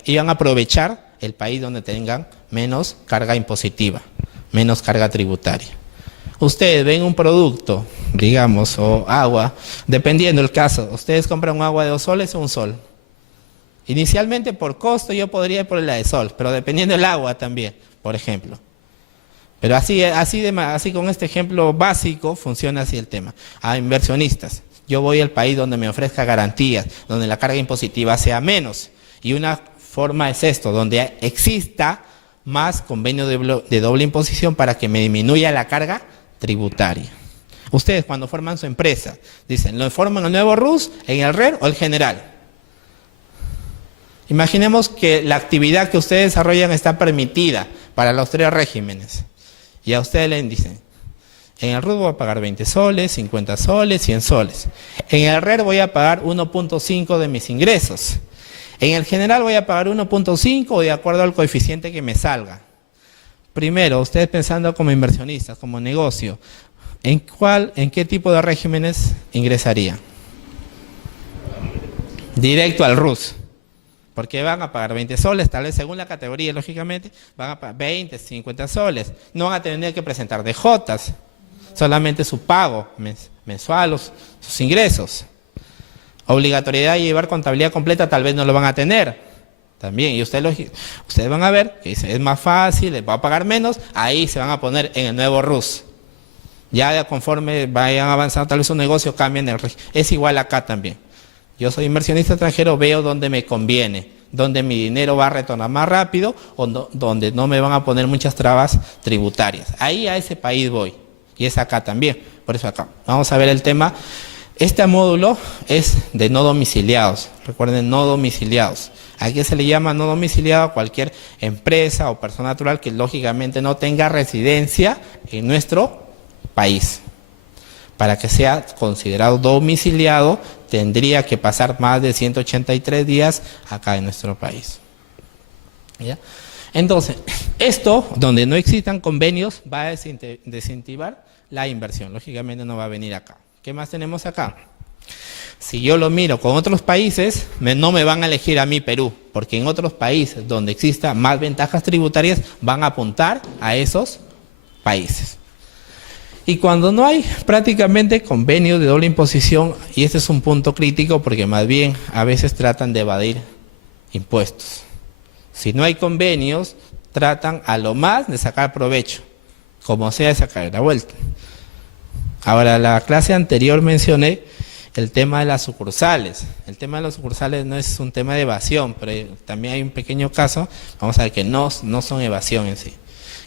iban a aprovechar el país donde tengan menos carga impositiva. menos carga tributaria. Ustedes ven un producto, digamos, o agua, dependiendo del caso, ustedes compran un agua de 2 soles o 1 sol. Inicialmente por costo yo podría ir por la de sol, pero dependiendo del agua también, por ejemplo. Pero así con este ejemplo básico funciona así el tema. A inversionistas, yo voy al país donde me ofrezca garantías, donde la carga impositiva sea menos. Y una forma es esto, donde exista más convenio de doble imposición para que me disminuya la carga tributaria. Ustedes cuando forman su empresa, dicen, ¿lo forman el nuevo RUS, en el RER o el general? Imaginemos que la actividad que ustedes desarrollan está permitida para los 3 regímenes. Y a ustedes les dicen, en el RUS voy a pagar 20 soles, 50 soles, 100 soles. En el RER voy a pagar 1.5 de mis ingresos. En el general voy a pagar 1.5 de acuerdo al coeficiente que me salga. Primero, ustedes pensando como inversionistas, como negocio, ¿en qué tipo de regímenes ingresarían? Directo al RUS. Porque van a pagar 20 soles, tal vez según la categoría, lógicamente, van a pagar 20, 50 soles. No van a tener que presentar DJs, solamente su pago mensual, sus ingresos. Obligatoriedad de llevar contabilidad completa tal vez no lo van a tener también. Y ustedes van a ver que es más fácil, les va a pagar menos, ahí se van a poner en el nuevo RUS. Ya conforme vayan avanzando tal vez un negocio, cambien el régimen. Es igual acá también. Yo soy inversionista extranjero, veo dónde me conviene, dónde mi dinero va a retornar más rápido o donde no me van a poner muchas trabas tributarias. Ahí a ese país voy y es acá también, por eso acá. Vamos a ver el tema. Este módulo es de no domiciliados, recuerden, no domiciliados. ¿A qué se le llama no domiciliado? A cualquier empresa o persona natural que lógicamente no tenga residencia en nuestro país. Para que sea considerado domiciliado, tendría que pasar más de 183 días acá en nuestro país. ¿Ya? Entonces, esto, donde no existan convenios, va a desincentivar la inversión. Lógicamente no va a venir acá. ¿Qué más tenemos acá? Si yo lo miro con otros países, no me van a elegir a mí Perú, porque en otros países donde existan más ventajas tributarias, van a apuntar a esos países. Y cuando no hay prácticamente convenios de doble imposición, y este es un punto crítico porque más bien a veces tratan de evadir impuestos. Si no hay convenios, tratan a lo más de sacar provecho, como sea de sacar la vuelta. Ahora, la clase anterior mencioné el tema de las sucursales. El tema de las sucursales no es un tema de evasión, pero también hay un pequeño caso, vamos a ver que no son evasión en sí.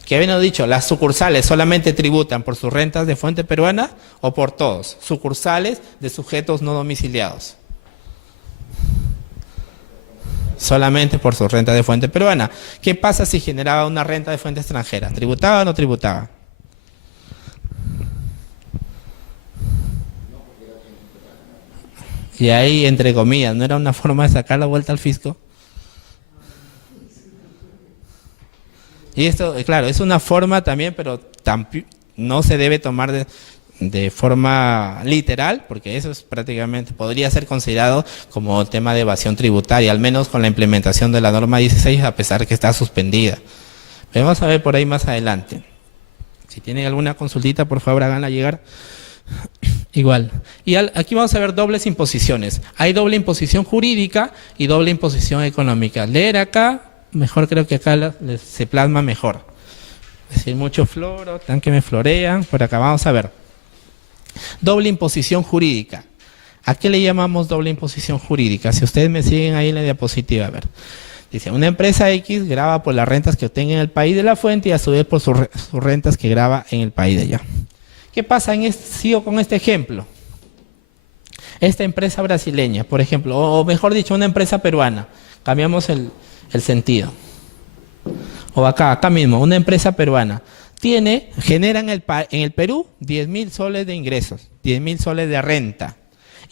Que habíamos dicho, las sucursales solamente tributan por sus rentas de fuente peruana o por todos. Sucursales de sujetos no domiciliados. Solamente por sus rentas de fuente peruana. ¿Qué pasa si generaba una renta de fuente extranjera? ¿Tributaba o no tributaba? Y ahí, entre comillas, ¿no era una forma de sacar la vuelta al fisco? Y esto, claro, es una forma también, pero no se debe tomar de forma literal, porque eso es prácticamente, podría ser considerado como tema de evasión tributaria, al menos con la implementación de la norma 16, a pesar que está suspendida. Vamos a ver por ahí más adelante. Si tienen alguna consultita, por favor, háganla llegar. Igual. Y aquí vamos a ver dobles imposiciones. Hay doble imposición jurídica y doble imposición económica. Leer acá, mejor creo que acá se plasma mejor. Es decir, mucho floro, tan que me florean. Por acá vamos a ver. Doble imposición jurídica. ¿A qué le llamamos doble imposición jurídica? Si ustedes me siguen ahí en la diapositiva, a ver. Dice, una empresa X graba por las rentas que obtenga en el país de la fuente y a su vez por sus rentas que graba en el país de allá. ¿Qué pasa? Sigo con este ejemplo. Esta empresa brasileña, por ejemplo, o mejor dicho, una empresa peruana. Cambiamos el sentido. O acá mismo, una empresa peruana. Genera en el Perú 10.000 soles de ingresos, 10.000 soles de renta.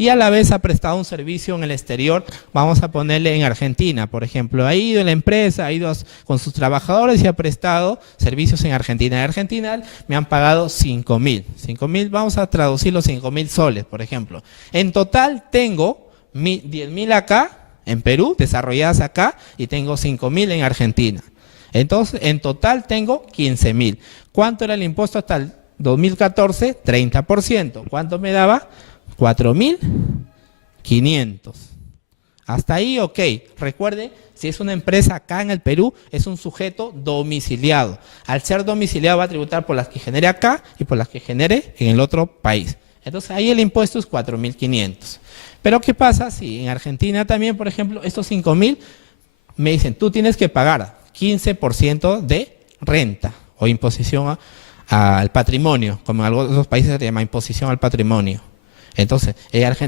Y a la vez ha prestado un servicio en el exterior, vamos a ponerle en Argentina, por ejemplo. Ha ido la empresa, ha ido con sus trabajadores y ha prestado servicios en Argentina. En Argentina me han pagado 5.000. 5.000, vamos a traducir los 5.000 soles, por ejemplo. En total tengo 10.000 acá, en Perú, desarrolladas acá, y tengo 5.000 en Argentina. Entonces, en total tengo 15.000. ¿Cuánto era el impuesto hasta el 2014? 30%. ¿Cuánto me daba? 4.500. Hasta ahí, ok. Recuerde, si es una empresa acá en el Perú, es un sujeto domiciliado. Al ser domiciliado va a tributar por las que genere acá y por las que genere en el otro país. Entonces ahí el impuesto es 4.500. Pero ¿qué pasa si en Argentina también, por ejemplo, estos 5.000 me dicen, tú tienes que pagar 15% de renta o imposición al patrimonio, como en algunos países se llama imposición al patrimonio? Entonces,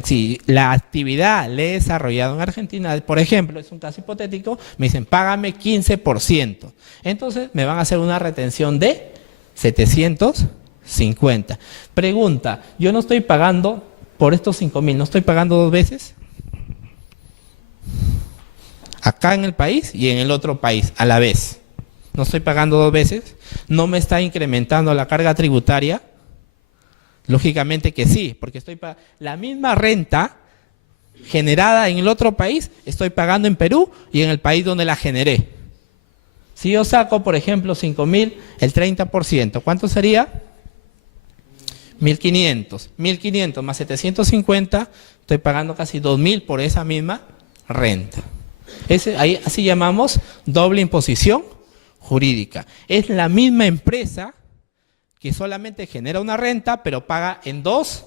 si la actividad la he desarrollado en Argentina, por ejemplo, es un caso hipotético, me dicen, págame 15%. Entonces, me van a hacer una retención de 750. Pregunta, yo no estoy pagando por estos 5.000, ¿no estoy pagando 2 veces? Acá en el país y en el otro país, a la vez. ¿No estoy pagando 2 veces? ¿No me está incrementando la carga tributaria? Lógicamente que sí, porque estoy pagando la misma renta generada en el otro país, estoy pagando en Perú y en el país donde la generé. Si yo saco, por ejemplo, 5.000, el 30%, ¿cuánto sería? 1.500. 1.500 más 750, estoy pagando casi 2.000 por esa misma renta. Así llamamos doble imposición jurídica. Es la misma empresa que solamente genera una renta, pero paga en 2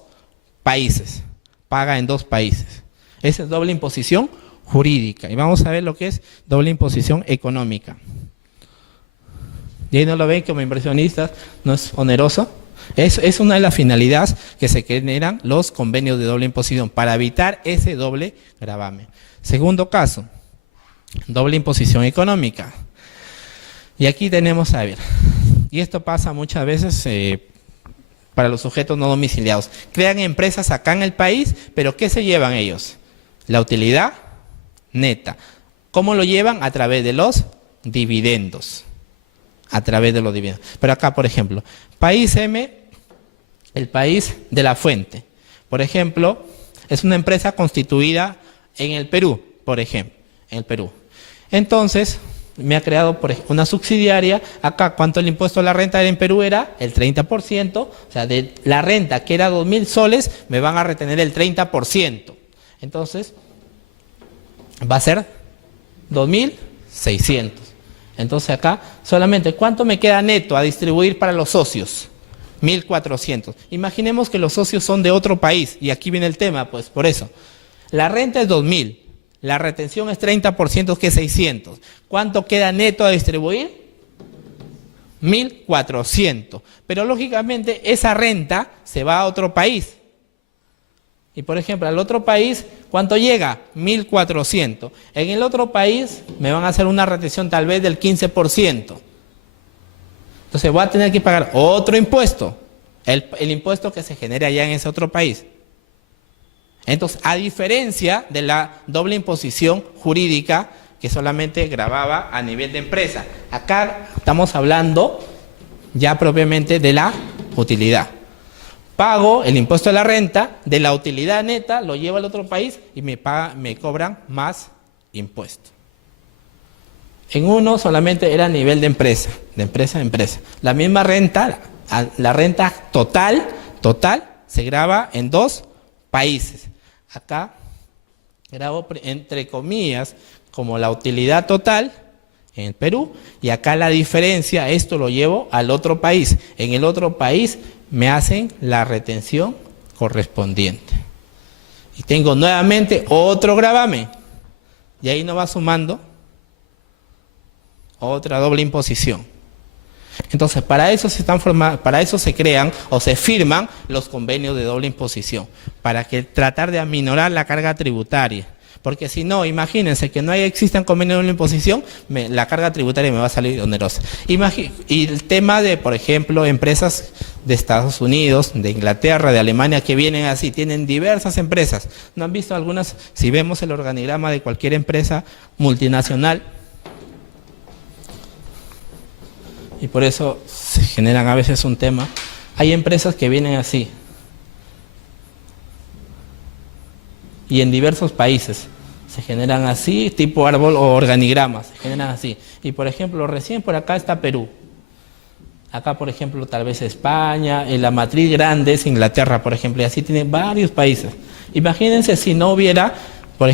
países. Paga en 2 países. Esa es doble imposición jurídica. Y vamos a ver lo que es doble imposición económica. Y ahí no lo ven como inversionistas, no es oneroso. Es una de las finalidades que se generan los convenios de doble imposición, para evitar ese doble gravamen. Segundo caso, doble imposición económica. Y aquí tenemos, a ver, y esto pasa muchas veces para los sujetos no domiciliados. Crean empresas acá en el país, pero ¿qué se llevan ellos? La utilidad neta. ¿Cómo lo llevan? A través de los dividendos. A través de los dividendos. Pero acá, por ejemplo, país M, el país de la fuente. Por ejemplo, es una empresa constituida en el Perú, por ejemplo, en el Perú. Entonces, me ha creado una subsidiaria. Acá, ¿cuánto el impuesto a la renta en Perú era? El 30%. O sea, de la renta que era 2.000 soles, me van a retener el 30%. Entonces, va a ser 2.600. Entonces acá, solamente, ¿cuánto me queda neto a distribuir para los socios? 1.400. Imaginemos que los socios son de otro país, y aquí viene el tema, pues, por eso. La renta es 2.000. La retención es 30%, que es 600. ¿Cuánto queda neto a distribuir? 1.400. Pero lógicamente esa renta se va a otro país. Y por ejemplo, al otro país, ¿cuánto llega? 1.400. En el otro país me van a hacer una retención tal vez del 15%. Entonces voy a tener que pagar otro impuesto. El impuesto que se genere allá en ese otro país. Entonces, a diferencia de la doble imposición jurídica que solamente gravaba a nivel de empresa, acá estamos hablando ya propiamente de la utilidad. Pago el impuesto de la renta, de la utilidad neta, lo llevo al otro país y me cobran más impuesto. En uno solamente era a nivel de empresa a empresa. La misma renta, la renta total, se grava en 2 países. Acá grabo entre comillas como la utilidad total en el Perú, y acá la diferencia, esto lo llevo al otro país. En el otro país me hacen la retención correspondiente. Y tengo nuevamente otro gravamen. Y ahí nos va sumando otra doble imposición. Entonces, para eso se crean o se firman los convenios de doble imposición, para tratar de aminorar la carga tributaria. Porque si no, imagínense que no existan convenios de doble imposición, la carga tributaria me va a salir onerosa. Y el tema de, por ejemplo, empresas de Estados Unidos, de Inglaterra, de Alemania, que vienen así, tienen diversas empresas. ¿No han visto algunas? Si vemos el organigrama de cualquier empresa multinacional, y por eso se generan a veces un tema, hay empresas que vienen así, y en diversos países. Se generan así, tipo árbol o organigramas, se generan así. Y por ejemplo, recién por acá está Perú. Acá, por ejemplo, tal vez España, en la matriz grande es Inglaterra, por ejemplo, y así tiene varios países. Imagínense si no hubiera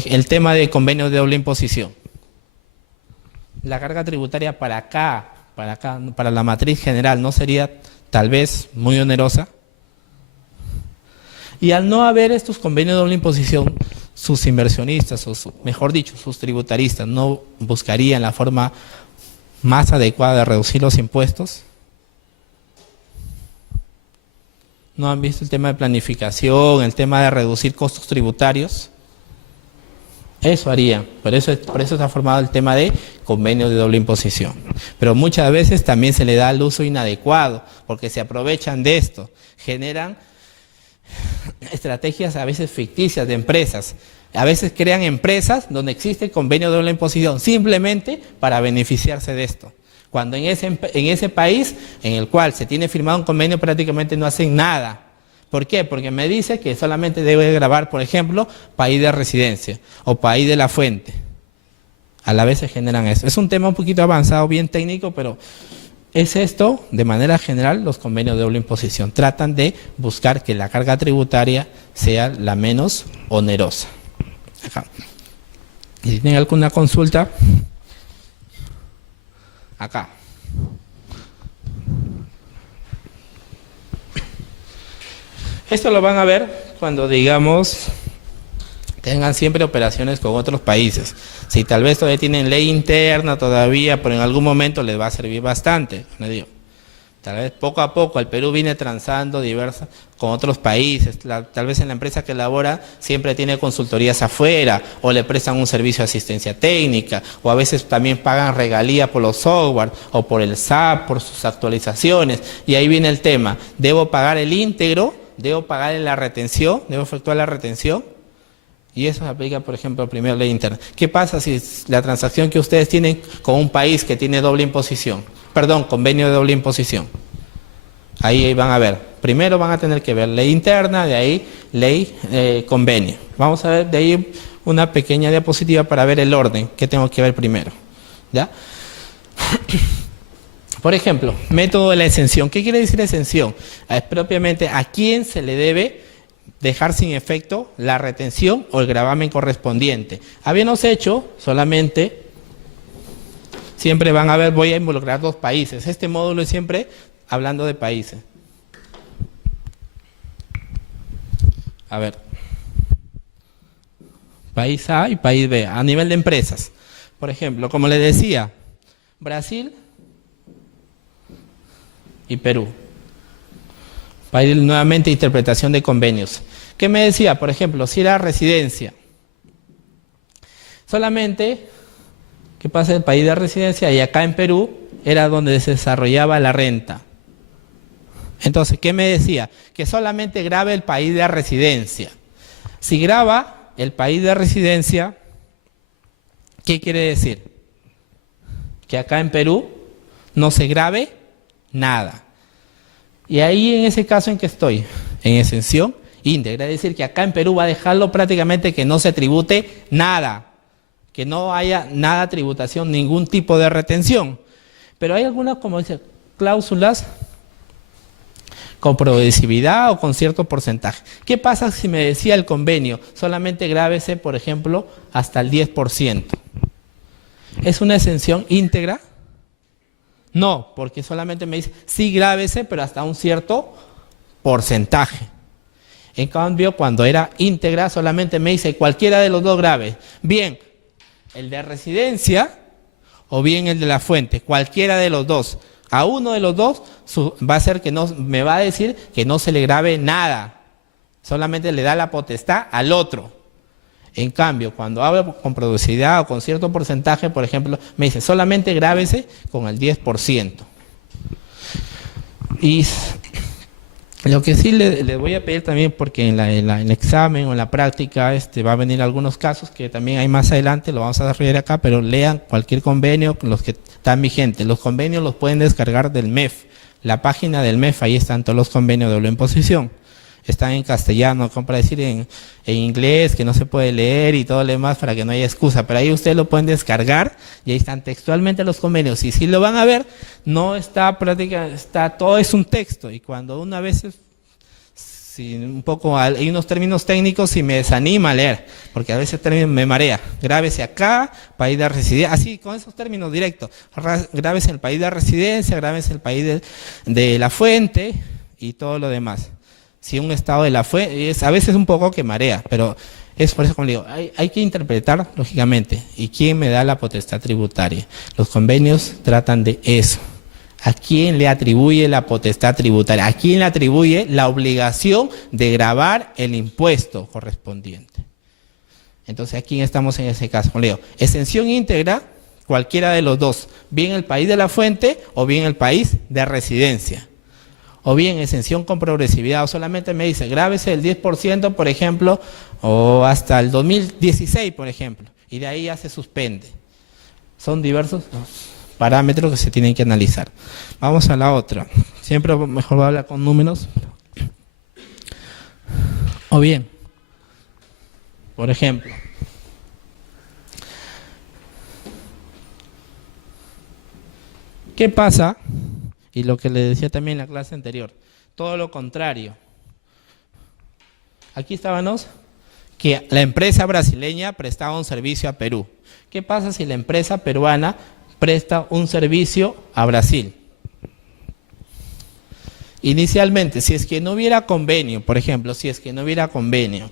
el tema de convenios de doble imposición. La carga tributaria para acá, para la matriz general, no sería tal vez muy onerosa. Y al no haber estos convenios de doble imposición, sus inversionistas, mejor dicho, sus tributaristas, no buscarían la forma más adecuada de reducir los impuestos. ¿No han visto el tema de planificación, el tema de reducir costos tributarios? Eso harían, por eso se ha formado el tema de convenios de doble imposición. Pero muchas veces también se le da el uso inadecuado, porque se aprovechan de esto, generan estrategias a veces ficticias de empresas. A veces crean empresas donde existe convenio de doble imposición, simplemente para beneficiarse de esto. Cuando en ese país en el cual se tiene firmado un convenio prácticamente no hacen nada. ¿Por qué? Porque me dice que solamente debe grabar, por ejemplo, país de residencia o país de la fuente. A la vez se generan eso. Es un tema un poquito avanzado, bien técnico, pero es esto, de manera general, los convenios de doble imposición. Tratan de buscar que la carga tributaria sea la menos onerosa. Acá. Y si tienen alguna consulta, acá. Esto lo van a ver cuando, digamos, tengan siempre operaciones con otros países. Si tal vez todavía tienen ley interna todavía, pero en algún momento les va a servir bastante. ¿No digo? Tal vez poco a poco el Perú viene transando con otros países. Tal vez en la empresa que elabora siempre tiene consultorías afuera, o le prestan un servicio de asistencia técnica, o a veces también pagan regalía por los software, o por el SAP, por sus actualizaciones. Y ahí viene el tema, ¿debo pagar el íntegro? ¿Debo pagar en la retención? ¿Debo efectuar la retención? Y eso se aplica, por ejemplo, a primera ley interna. ¿Qué pasa si la transacción que ustedes tienen con un país que tiene doble imposición? Perdón, convenio de doble imposición. Ahí van a ver. Primero van a tener que ver ley interna, de ahí ley convenio. Vamos a ver de ahí una pequeña diapositiva para ver el orden que tengo que ver primero. ¿Ya? Por ejemplo, método de la exención. ¿Qué quiere decir exención? Es propiamente a quién se le debe dejar sin efecto la retención o el gravamen correspondiente. Habiéndose hecho solamente, siempre van a ver, voy a involucrar dos países. Este módulo es siempre hablando de países. A ver, país A y país B, a nivel de empresas. Por ejemplo, como les decía, Brasil y Perú. País, nuevamente, interpretación de convenios. ¿Qué me decía? Por ejemplo, si era residencia. Solamente, ¿qué pasa en el país de residencia? Y acá en Perú era donde se desarrollaba la renta. Entonces, ¿qué me decía? Que solamente grave el país de residencia. Si graba el país de residencia, ¿qué quiere decir? Que acá en Perú no se grave nada. Y ahí en ese caso en que estoy, en exención íntegra, es decir, que acá en Perú va a dejarlo prácticamente que no se tribute nada, que no haya nada de tributación, ningún tipo de retención. Pero hay algunas, como dice, cláusulas con progresividad o con cierto porcentaje. ¿Qué pasa si me decía el convenio? Solamente grávese, por ejemplo, hasta el 10%. ¿Es una exención íntegra? No, porque solamente me dice, sí grávese, pero hasta un cierto porcentaje. En cambio, cuando era íntegra, solamente me dice cualquiera de los dos graves. Bien, el de residencia o bien el de la fuente, cualquiera de los dos. A uno de los dos va a ser que no, me va a decir que no se le grave nada. Solamente le da la potestad al otro. En cambio, cuando hablo con progresividad o con cierto porcentaje, por ejemplo, me dice solamente grávese con el 10%. Y lo que sí le voy a pedir también, porque en el examen o en la práctica va a venir algunos casos que también hay más adelante, lo vamos a desarrollar acá, pero lean cualquier convenio, los que están vigentes. Los convenios los pueden descargar del MEF, la página del MEF, ahí están todos los convenios de doble imposición. están en castellano, como para decir en inglés, que no se puede leer y todo lo demás para que no haya excusa. Pero ahí ustedes lo pueden descargar y ahí están textualmente los convenios. Y si lo van a ver, no está todo es un texto. Y cuando una vez, si un poco hay unos términos técnicos y me desanima a leer, porque a veces me marea. Grábese acá, país de residencia, así con esos términos directos. Grábese el país de residencia, grábese el país de la fuente y todo lo demás. Si un estado de la fuente, a veces un poco que marea, pero es por eso como le digo, hay que interpretar lógicamente. ¿Y quién me da la potestad tributaria? Los convenios tratan de eso. ¿A quién le atribuye la potestad tributaria? ¿A quién le atribuye la obligación de gravar el impuesto correspondiente? Entonces, ¿a quién estamos en ese caso? Como le digo, exención íntegra, cualquiera de los dos, bien el país de la fuente o bien el país de residencia. O bien exención con progresividad, o solamente me dice, grábese el 10%, por ejemplo, o hasta el 2016, por ejemplo, y de ahí ya se suspende. Son diversos los parámetros que se tienen que analizar. Vamos a la otra. Siempre mejor hablar con números. O bien, por ejemplo, ¿qué pasa? Y lo que le decía también en la clase anterior, todo lo contrario. Aquí estábamos que la empresa brasileña prestaba un servicio a Perú. ¿Qué pasa si la empresa peruana presta un servicio a Brasil? Inicialmente, si es que no hubiera convenio, por ejemplo, si es que no hubiera convenio,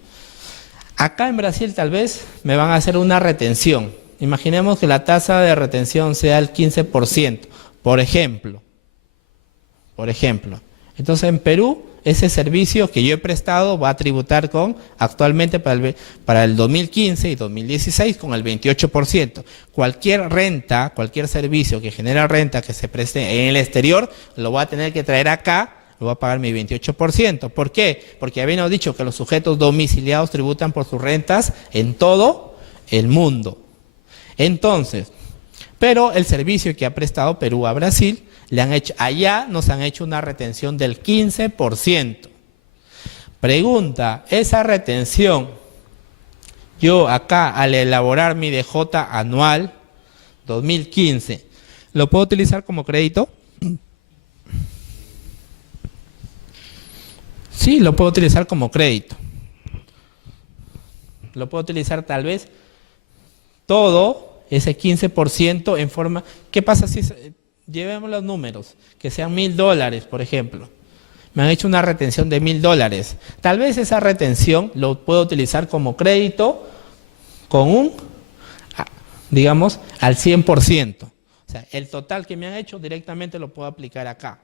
acá en Brasil tal vez me van a hacer una retención. Imaginemos que la tasa de retención sea el 15%, por ejemplo. Entonces en Perú ese servicio que yo he prestado va a tributar actualmente para el 2015 y 2016 con el 28%. Cualquier renta, cualquier servicio que genera renta que se preste en el exterior, lo voy a tener que traer acá, lo voy a pagar mi 28%. ¿Por qué? Porque habíamos dicho que los sujetos domiciliados tributan por sus rentas en todo el mundo. Entonces, pero el servicio que ha prestado Perú a Brasil, allá nos han hecho una retención del 15%. Pregunta, esa retención, yo acá al elaborar mi DJ anual 2015, ¿lo puedo utilizar como crédito? Sí, lo puedo utilizar como crédito. Lo puedo utilizar tal vez todo ese 15% en forma... ¿Qué pasa si... Llevemos los números, que sean $1.000, por ejemplo. Me han hecho una retención de $1.000. Tal vez esa retención lo puedo utilizar como crédito con digamos, al 100%. O sea, el total que me han hecho directamente lo puedo aplicar acá.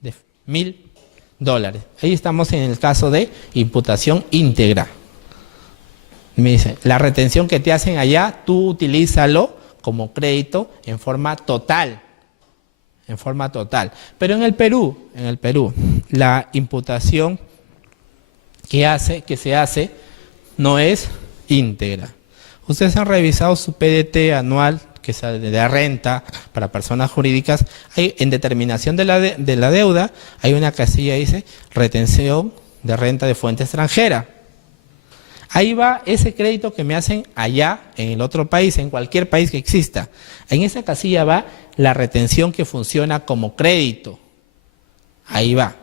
De $1.000. Ahí estamos en el caso de imputación íntegra. Me dice, la retención que te hacen allá, tú utilízalo como crédito en forma total, Pero en el Perú, la imputación que se hace no es íntegra. Ustedes han revisado su PDT anual, que es de la renta para personas jurídicas, en determinación de la deuda, hay una casilla que dice retención de renta de fuente extranjera. Ahí va ese crédito que me hacen allá, en el otro país, en cualquier país que exista. En esa casilla va la retención que funciona como crédito. Ahí va.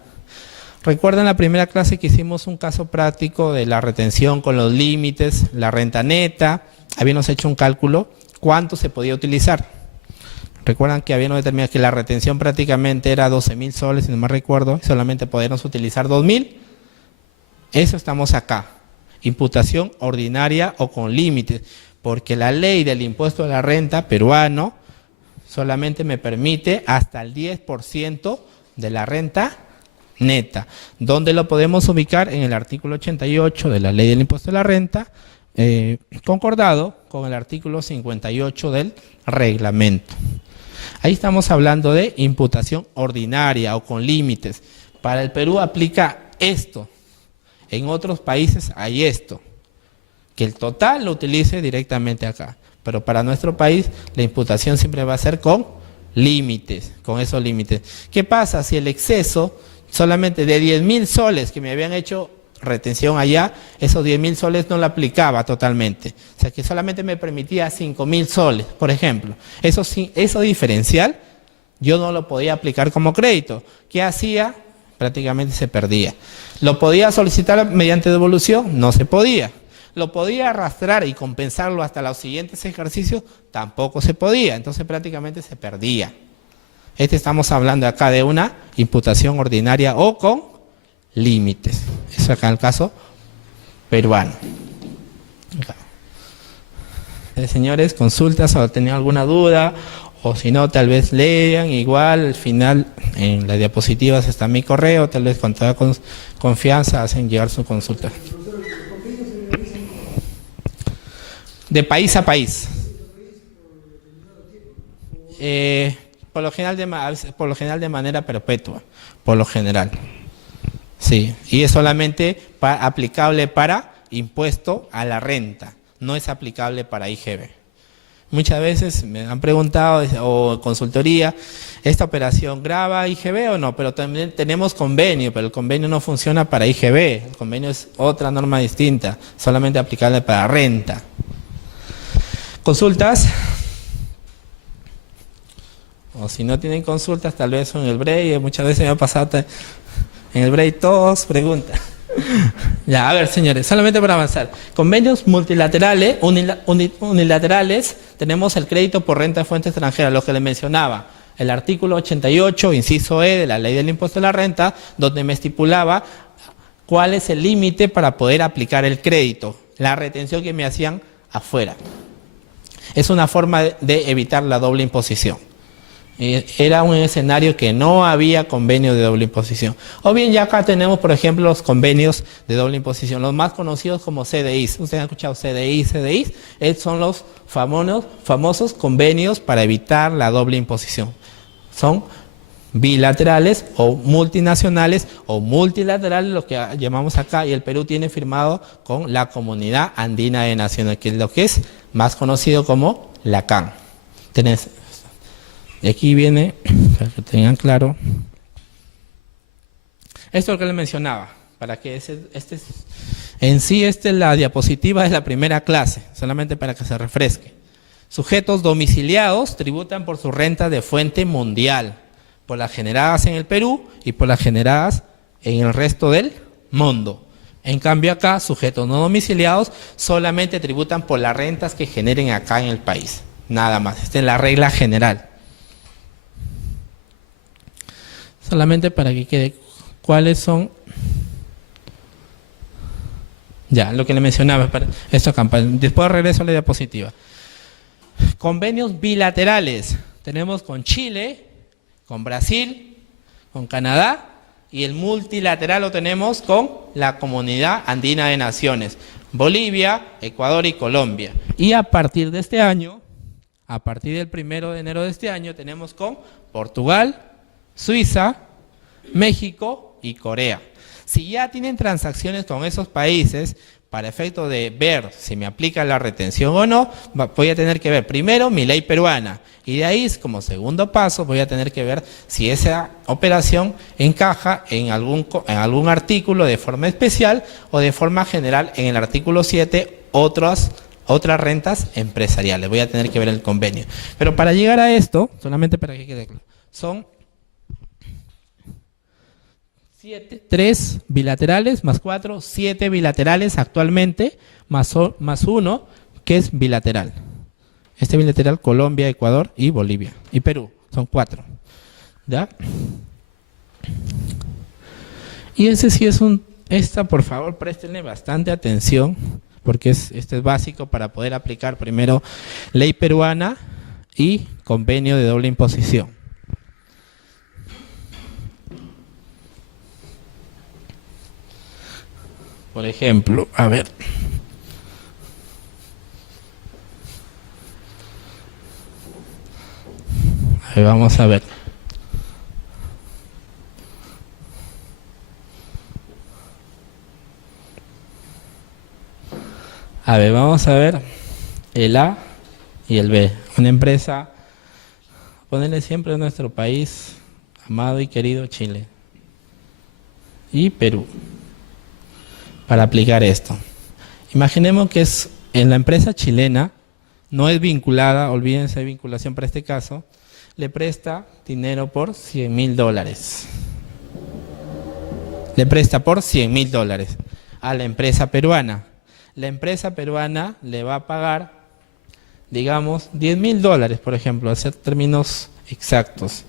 Recuerdan la primera clase que hicimos un caso práctico de la retención con los límites, la renta neta. Habíamos hecho un cálculo, ¿cuánto se podía utilizar? Recuerdan que habíamos determinado que la retención prácticamente era 12.000 soles, si no me recuerdo, solamente podíamos utilizar 2.000. Eso estamos acá. Imputación ordinaria o con límites, porque la ley del impuesto a la renta peruano solamente me permite hasta el 10% de la renta neta. ¿Dónde lo podemos ubicar? En el artículo 88 de la ley del impuesto a la renta, concordado con el artículo 58 del reglamento. Ahí estamos hablando de imputación ordinaria o con límites. Para el Perú aplica esto. En otros países hay esto, que el total lo utilice directamente acá. Pero para nuestro país la imputación siempre va a ser con límites, con esos límites. ¿Qué pasa si el exceso solamente de 10.000 soles que me habían hecho retención allá, esos 10.000 soles no lo aplicaba totalmente. O sea que solamente me permitía 5.000 soles, por ejemplo. Eso diferencial yo no lo podía aplicar como crédito. ¿Qué hacía? Prácticamente se perdía. ¿Lo podía solicitar mediante devolución? No se podía. ¿Lo podía arrastrar y compensarlo hasta los siguientes ejercicios? Tampoco se podía. Entonces prácticamente se perdía. Estamos hablando acá de una imputación ordinaria o con límites. Eso acá en el caso peruano. Señores, consultas o tenían alguna duda, o si no, tal vez lean. Igual al final en las diapositivas está mi correo, tal vez con toda confianza hacen llegar su consulta. De país a país. Por lo general de manera perpetua, por lo general. Sí, y es solamente aplicable para impuesto a la renta, no es aplicable para IGB. Muchas veces me han preguntado, o consultoría, ¿esta operación grava IGB o no? Pero también tenemos convenio, pero el convenio no funciona para IGB, el convenio es otra norma distinta, solamente aplicable para renta. ¿Consultas? O si no tienen consultas, tal vez en el break, muchas veces me ha pasado en el break todos preguntan. Ya, a ver, señores, solamente para avanzar. Convenios multilaterales, unilaterales, tenemos el crédito por renta de fuente extranjera, lo que les mencionaba, el artículo 88, inciso E de la Ley del Impuesto a la Renta, donde me estipulaba cuál es el límite para poder aplicar el crédito, la retención que me hacían afuera. Es una forma de evitar la doble imposición. Era un escenario que no había convenio de doble imposición. O bien ya acá tenemos, por ejemplo, los convenios de doble imposición, los más conocidos como CDIs. Ustedes han escuchado CDIs, son los famosos convenios para evitar la doble imposición. Son bilaterales o multinacionales o multilaterales, lo que llamamos acá, y el Perú tiene firmado con la Comunidad Andina de Naciones, que es lo que es más conocido como la CAN. Y aquí viene, para que tengan claro, esto es lo que les mencionaba, para que en sí la diapositiva es la primera clase, solamente para que se refresque. Sujetos domiciliados tributan por su renta de fuente mundial, por las generadas en el Perú y por las generadas en el resto del mundo. En cambio acá, sujetos no domiciliados solamente tributan por las rentas que generen acá en el país, nada más. Esta es la regla general. Solamente para que quede cuáles son, ya, lo que le mencionaba, para esta campaña. Después regreso a la diapositiva. Convenios bilaterales. Tenemos con Chile, con Brasil, con Canadá, y el multilateral lo tenemos con la Comunidad Andina de Naciones, Bolivia, Ecuador y Colombia. Y a partir de este año, a partir del 1 de enero de este año, tenemos con Portugal, Suiza, México y Corea. Si ya tienen transacciones con esos países, para efecto de ver si me aplica la retención o no, voy a tener que ver primero mi ley peruana, y de ahí, como segundo paso, voy a tener que ver si esa operación encaja en algún artículo de forma especial o de forma general en el artículo 7, otras rentas empresariales. Voy a tener que ver el convenio. Pero para llegar a esto, solamente para que quede claro, son 3 bilaterales más 4, 7 bilaterales actualmente, más 1 que es bilateral. Este bilateral, Colombia, Ecuador y Bolivia. Y Perú, son 4. ¿Ya? Y ese sí es por favor, préstenle bastante atención, porque este es básico para poder aplicar primero ley peruana y convenio de doble imposición. Por ejemplo, a ver. Ahí vamos a ver. A ver, vamos a ver el A y el B. Una empresa, ponerle siempre en nuestro país, amado y querido Chile. y Perú para aplicar esto. Imaginemos que es en la empresa chilena, no es vinculada, olvídense de vinculación para este caso, le presta dinero por $100.000. Le presta por $100.000 a la empresa peruana. La empresa peruana le va a pagar, digamos, $10.000, por ejemplo, hacer términos exactos.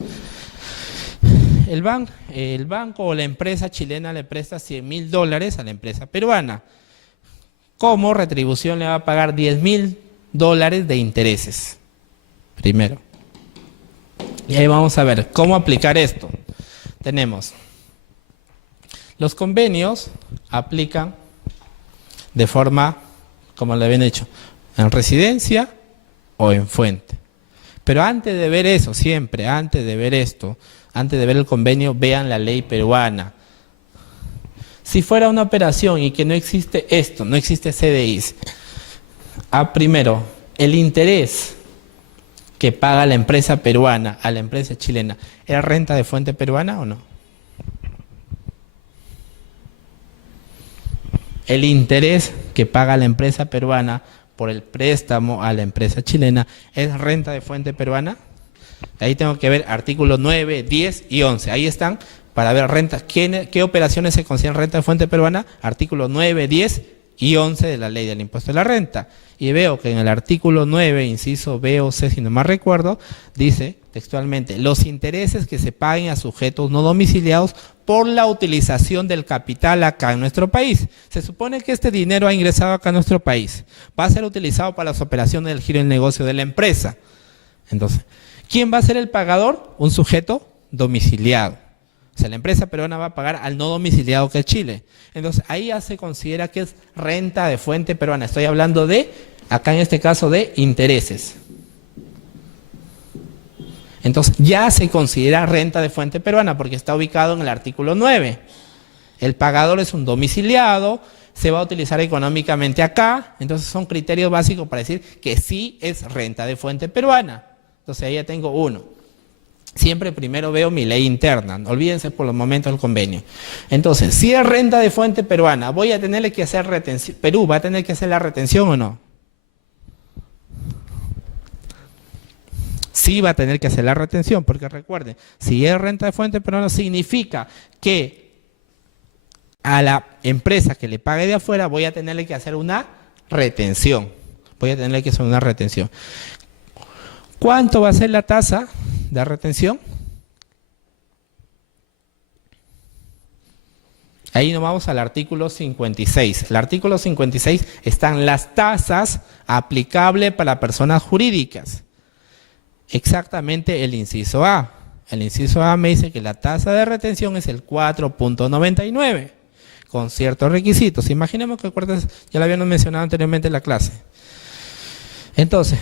El banco o la empresa chilena le presta $100.000 a la empresa peruana. Como retribución le va a pagar $10.000 de intereses. Primero. Y ahí vamos a ver cómo aplicar esto. Tenemos los convenios, aplican de forma, como le habían hecho, en residencia o en fuente. Pero antes de ver eso, siempre, antes de ver esto, antes de ver el convenio, vean la ley peruana. Si fuera una operación y que no existe esto, no existe CDIs, primero, el interés que paga la empresa peruana a la empresa chilena, ¿era renta de fuente peruana o no? El interés que paga la empresa peruana por el préstamo a la empresa chilena, ¿es renta de fuente peruana? Ahí tengo que ver artículos 9, 10 y 11. Ahí están para ver renta. ¿Qué operaciones se consideran renta de fuente peruana? Artículos 9, 10 y 11 de la ley del impuesto de la renta. Y veo que en el artículo 9, inciso B o C, si no mal recuerdo, dice textualmente, los intereses que se paguen a sujetos no domiciliados por la utilización del capital acá en nuestro país. Se supone que este dinero ha ingresado acá a nuestro país. Va a ser utilizado para las operaciones del giro del negocio de la empresa. Entonces, ¿quién va a ser el pagador? Un sujeto domiciliado. O sea, la empresa peruana va a pagar al no domiciliado que es Chile. Entonces, ahí ya se considera que es renta de fuente peruana. Estoy hablando de, acá en este caso, de intereses. Entonces, ya se considera renta de fuente peruana porque está ubicado en el artículo 9. El pagador es un domiciliado, se va a utilizar económicamente acá. Entonces, son criterios básicos para decir que sí es renta de fuente peruana. Entonces, ahí ya tengo uno. Siempre primero veo mi ley interna, no olvídense por los momentos del convenio. Entonces, si es renta de fuente peruana, voy a tenerle que hacer retención. ¿Perú va a tener que hacer la retención o no? Sí va a tener que hacer la retención, porque recuerden, si es renta de fuente peruana, significa que a la empresa que le pague de afuera voy a tenerle que hacer una retención. Voy a tenerle que hacer una retención. ¿Cuánto va a ser la tasa de retención? Ahí nos vamos al artículo 56. El artículo 56 están las tasas aplicables para personas jurídicas. Exactamente el inciso A. El inciso A me dice que la tasa de retención es el 4.99 con ciertos requisitos. Imaginemos que ya lo habíamos mencionado anteriormente en la clase. Entonces,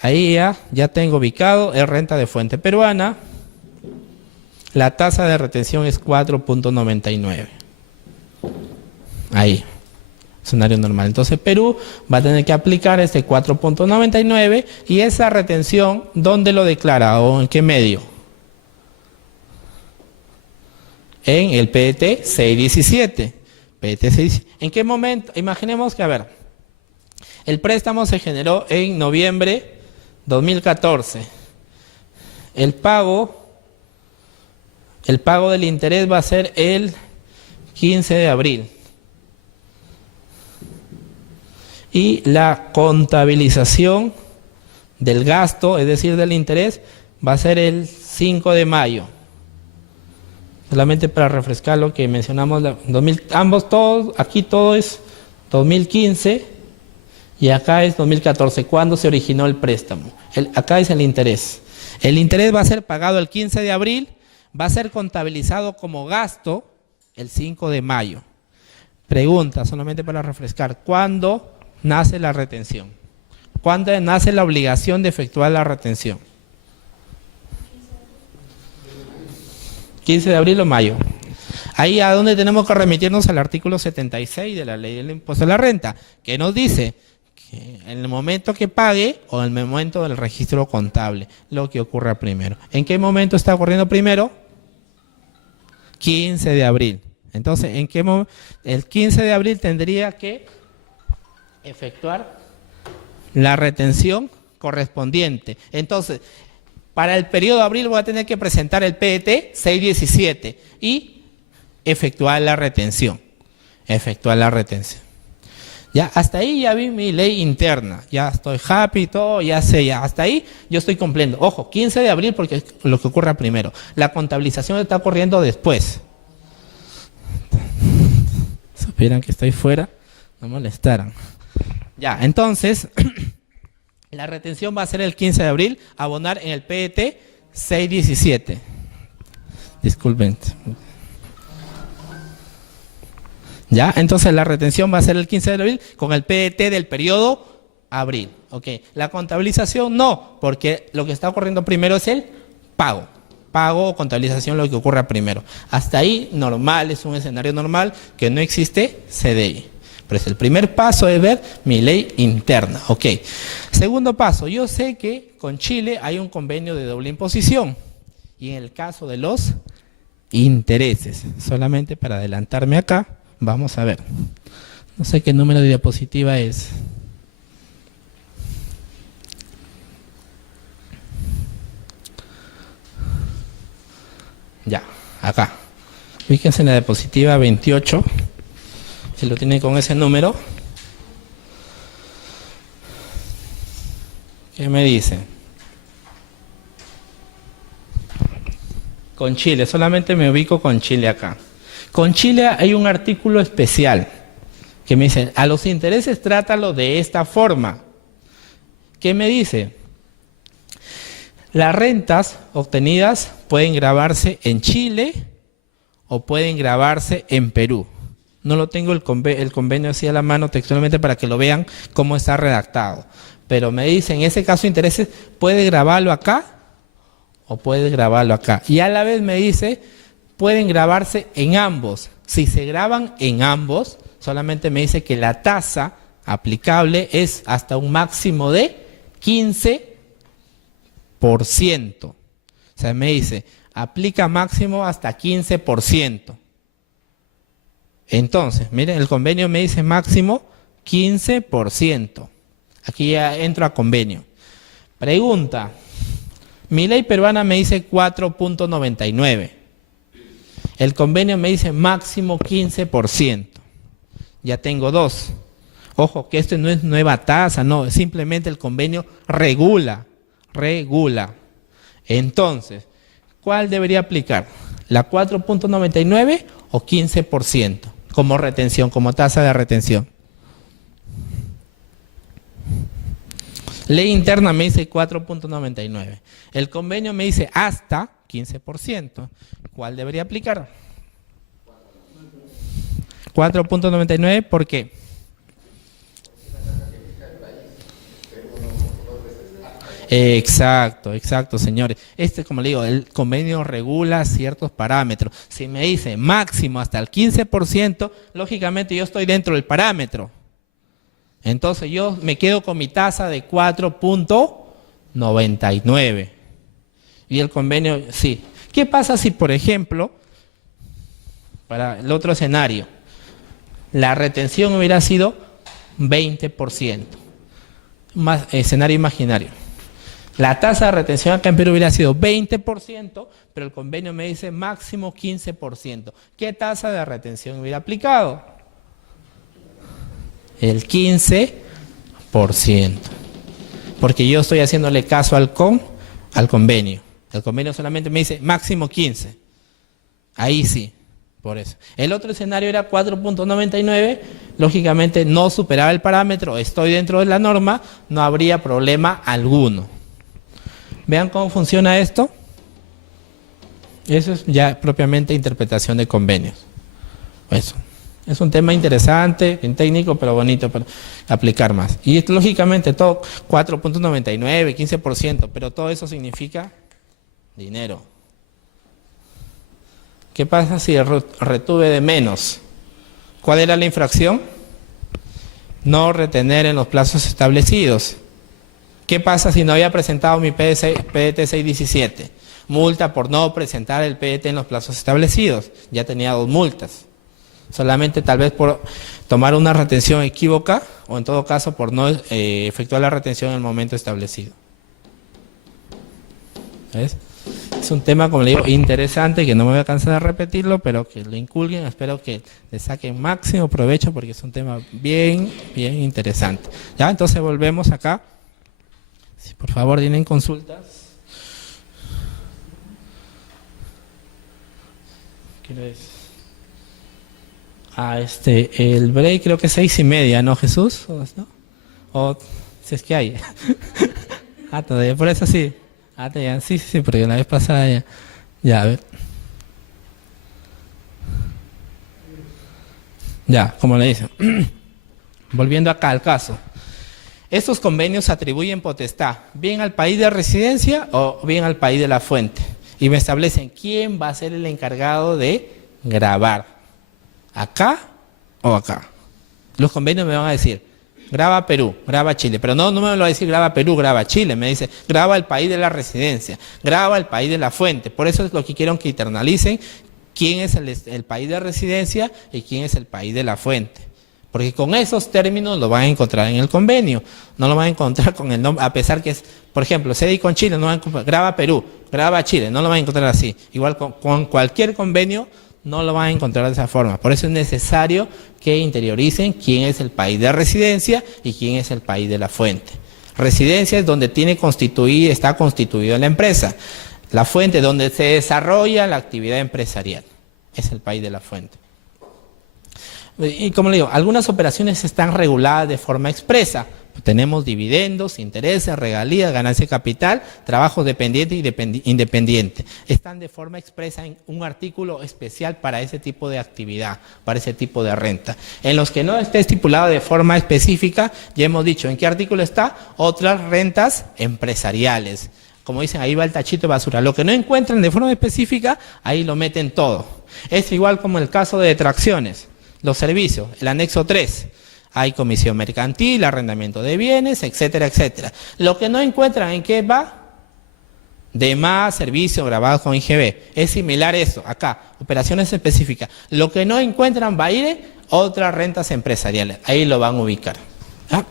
ahí ya tengo ubicado, es renta de fuente peruana. La tasa de retención es 4.99. Ahí, escenario normal. Entonces Perú va a tener que aplicar este 4.99 y esa retención, ¿dónde lo declara o en qué medio? En el PDT 617. PDT 617. ¿En qué momento? Imaginemos que, a ver, el préstamo se generó en noviembre 2014. El pago del interés va a ser el 15 de abril. Y la contabilización del gasto, es decir, del interés, va a ser el 5 de mayo. Solamente para refrescar lo que mencionamos, aquí todo es 2015 y acá es 2014, cuando se originó el préstamo. Acá es el interés. El interés va a ser pagado el 15 de abril, va a ser contabilizado como gasto el 5 de mayo. Pregunta, solamente para refrescar, ¿cuándo nace la retención? ¿Cuándo nace la obligación de efectuar la retención? 15 de abril o mayo. Ahí a donde tenemos que remitirnos al artículo 76 de la ley del impuesto a la renta, que nos dice que en el momento que pague o en el momento del registro contable, lo que ocurra primero. ¿En qué momento está ocurriendo primero? 15 de abril. Entonces, ¿en qué momento? El 15 de abril tendría que efectuar la retención correspondiente. Entonces, para el periodo de abril voy a tener que presentar el PET 617 y efectuar la retención. Efectuar la retención. Ya, hasta ahí ya vi mi ley interna. Ya estoy happy, todo, ya sé, ya. Hasta ahí yo estoy cumpliendo. Ojo, 15 de abril porque es lo que ocurra primero. La contabilización está ocurriendo después. Supieran que estoy fuera, no molestaran. Ya, entonces, la retención va a ser el 15 de abril, abonar en el PET 617. Disculpen. Ya, entonces la retención va a ser el 15 de abril con el PET del periodo abril. Ok, la contabilización no, porque lo que está ocurriendo primero es el pago. Pago o contabilización, lo que ocurra primero. Hasta ahí, normal, es un escenario normal que no existe CDI. Pero el primer paso es ver mi ley interna. Ok. Segundo paso, yo sé que con Chile hay un convenio de doble imposición. Y en el caso de los intereses, solamente para adelantarme acá, vamos a ver. No sé qué número de diapositiva es. Ya, acá. Fíjense en la diapositiva 28. Si lo tienen con ese número. ¿Qué me dice? Con Chile, solamente me ubico con Chile acá. Con Chile hay un artículo especial que me dice, a los intereses trátalo de esta forma. ¿Qué me dice? Las rentas obtenidas pueden gravarse en Chile o pueden gravarse en Perú. No lo tengo el convenio así a la mano textualmente para que lo vean cómo está redactado. Pero me dice, en ese caso de intereses, ¿puede grabarlo acá o puede grabarlo acá? Y a la vez me dice, pueden grabarse en ambos. Si se graban en ambos, solamente me dice que la tasa aplicable es hasta un máximo de 15%. O sea, me dice, aplica máximo hasta 15%. Entonces, miren, el convenio me dice máximo 15%. Aquí ya entro a convenio. Pregunta, mi ley peruana me dice 4.99. El convenio me dice máximo 15%. Ya tengo dos. Ojo, que esto no es nueva tasa, no, simplemente el convenio regula. Entonces, ¿cuál debería aplicar? ¿La 4.99 o 15%? Como retención, como tasa de retención. Ley interna me dice 4.99. El convenio me dice hasta 15%. ¿Cuál debería aplicar? 4.99, ¿por qué? Exacto, señores. Como le digo, el convenio regula ciertos parámetros. Si me dice máximo hasta el 15%, lógicamente yo estoy dentro del parámetro. Entonces yo me quedo con mi tasa de 4.99. Y el convenio, sí. ¿Qué pasa si, por ejemplo, para el otro escenario, la retención hubiera sido 20%? Más escenario imaginario. La tasa de retención acá en Perú hubiera sido 20%, pero el convenio me dice máximo 15%. ¿Qué tasa de retención hubiera aplicado? El 15%. Porque yo estoy haciéndole caso al convenio. El convenio solamente me dice máximo 15%. Ahí sí, por eso. El otro escenario era 4.99, lógicamente no superaba el parámetro, estoy dentro de la norma, no habría problema alguno. Vean cómo funciona esto. Eso es ya propiamente interpretación de convenios. Eso. Es un tema interesante, bien técnico, pero bonito para aplicar más. Y es, lógicamente todo 4.99, 15%, pero todo eso significa dinero. ¿Qué pasa si retuve de menos? ¿Cuál era la infracción? No retener en los plazos establecidos. ¿Qué pasa si no había presentado mi PET 617? Multa por no presentar el PET en los plazos establecidos. Ya tenía 2 multas. solamente tal vez por tomar una retención equívoca o en todo caso por no efectuar la retención en el momento establecido. ¿Ves? Es un tema, como le digo, interesante, que no me voy a cansar de repetirlo, pero que lo inculquen, espero que le saquen máximo provecho porque es un tema bien interesante. Ya, entonces volvemos acá. Si por favor tienen consultas. ¿Qué es? El break creo que es 6:30, ¿no, Jesús? ¿No? O si es que hay. Todavía, por eso sí. Ya. Sí, porque la vez pasada ya. Ya, a ver. Ya, como le dicen. Volviendo acá al caso. Estos convenios atribuyen potestad bien al país de residencia o bien al país de la fuente. Y me establecen quién va a ser el encargado de grabar. ¿Acá o acá? Los convenios me van a decir, graba Perú, graba Chile, pero no me lo va a decir graba Perú, graba Chile, me dice graba el país de la residencia, graba el país de la fuente. Por eso es lo que quiero que internalicen quién es el país de residencia y quién es el país de la fuente. Porque con esos términos lo van a encontrar en el convenio, no lo van a encontrar con el nombre, a pesar que es, por ejemplo, CDI con Chile, no van a encontrar, graba Perú, graba Chile, no lo van a encontrar así. Igual con cualquier convenio no lo van a encontrar de esa forma. Por eso es necesario que interioricen quién es el país de residencia y quién es el país de la fuente. Residencia es donde está constituida la empresa. La fuente donde se desarrolla la actividad empresarial. Es el país de la fuente. Y como le digo, algunas operaciones están reguladas de forma expresa. Tenemos dividendos, intereses, regalías, ganancia de capital, trabajo dependiente y independiente. Están de forma expresa en un artículo especial para ese tipo de actividad, para ese tipo de renta. En los que no esté estipulado de forma específica, ya hemos dicho, ¿en qué artículo está? Otras rentas empresariales. Como dicen, ahí va el tachito de basura. Lo que no encuentran de forma específica, ahí lo meten todo. Es igual como el caso de detracciones, los servicios, el anexo 3. Hay comisión mercantil, arrendamiento de bienes, etcétera, etcétera. Lo que no encuentran en qué va, demás servicios grabados con IGB. Es similar eso, acá, operaciones específicas. Lo que no encuentran va a ir otras rentas empresariales. Ahí lo van a ubicar. ¿Ah?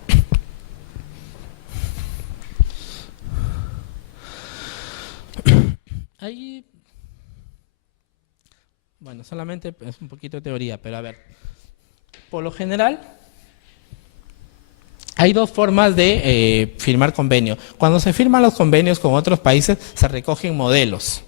Ahí, bueno, solamente es un poquito de teoría, pero a ver, por lo general, hay dos formas de firmar convenio. Cuando se firman los convenios con otros países, se recogen modelos.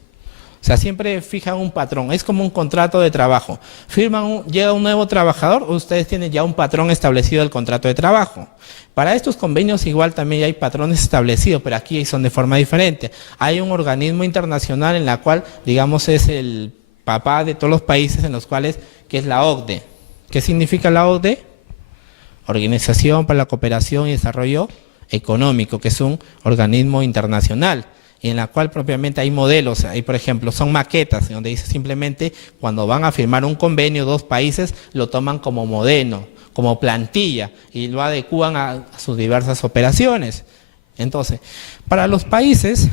O sea, siempre fijan un patrón. Es como un contrato de trabajo. Llega un nuevo trabajador, ustedes tienen ya un patrón establecido del contrato de trabajo. Para estos convenios igual también hay patrones establecidos, pero aquí son de forma diferente. Hay un organismo internacional en la cual, digamos, es el papá de todos los países en los cuales, que es la OCDE. ¿Qué significa la OCDE? Organización para la Cooperación y Desarrollo Económico, que es un organismo internacional, en la cual propiamente hay modelos, hay por ejemplo, son maquetas, donde dice simplemente cuando van a firmar un convenio, dos países lo toman como modelo, como plantilla, y lo adecúan a sus diversas operaciones. Entonces, para los países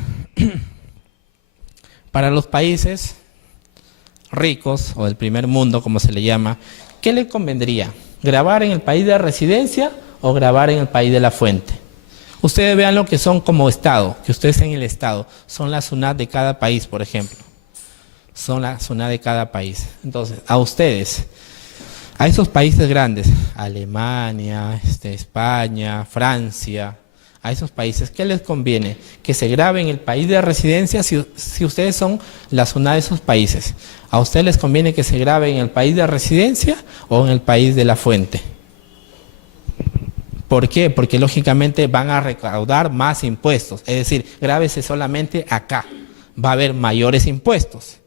ricos, o del primer mundo, como se le llama, ¿qué le convendría? ¿Grabar en el país de residencia o grabar en el país de la fuente? Ustedes vean lo que son como Estado, que ustedes en el Estado, son la SUNAT de cada país, por ejemplo. Son la SUNAT de cada país. Entonces, a ustedes, a esos países grandes, Alemania, España, Francia, a esos países, ¿qué les conviene? Que se grabe en el país de residencia si ustedes son la SUNAT de esos países. ¿A ustedes les conviene que se grabe en el país de residencia o en el país de la fuente? ¿Por qué? Porque lógicamente van a recaudar más impuestos. Es decir, grábese solamente acá. Va a haber mayores impuestos.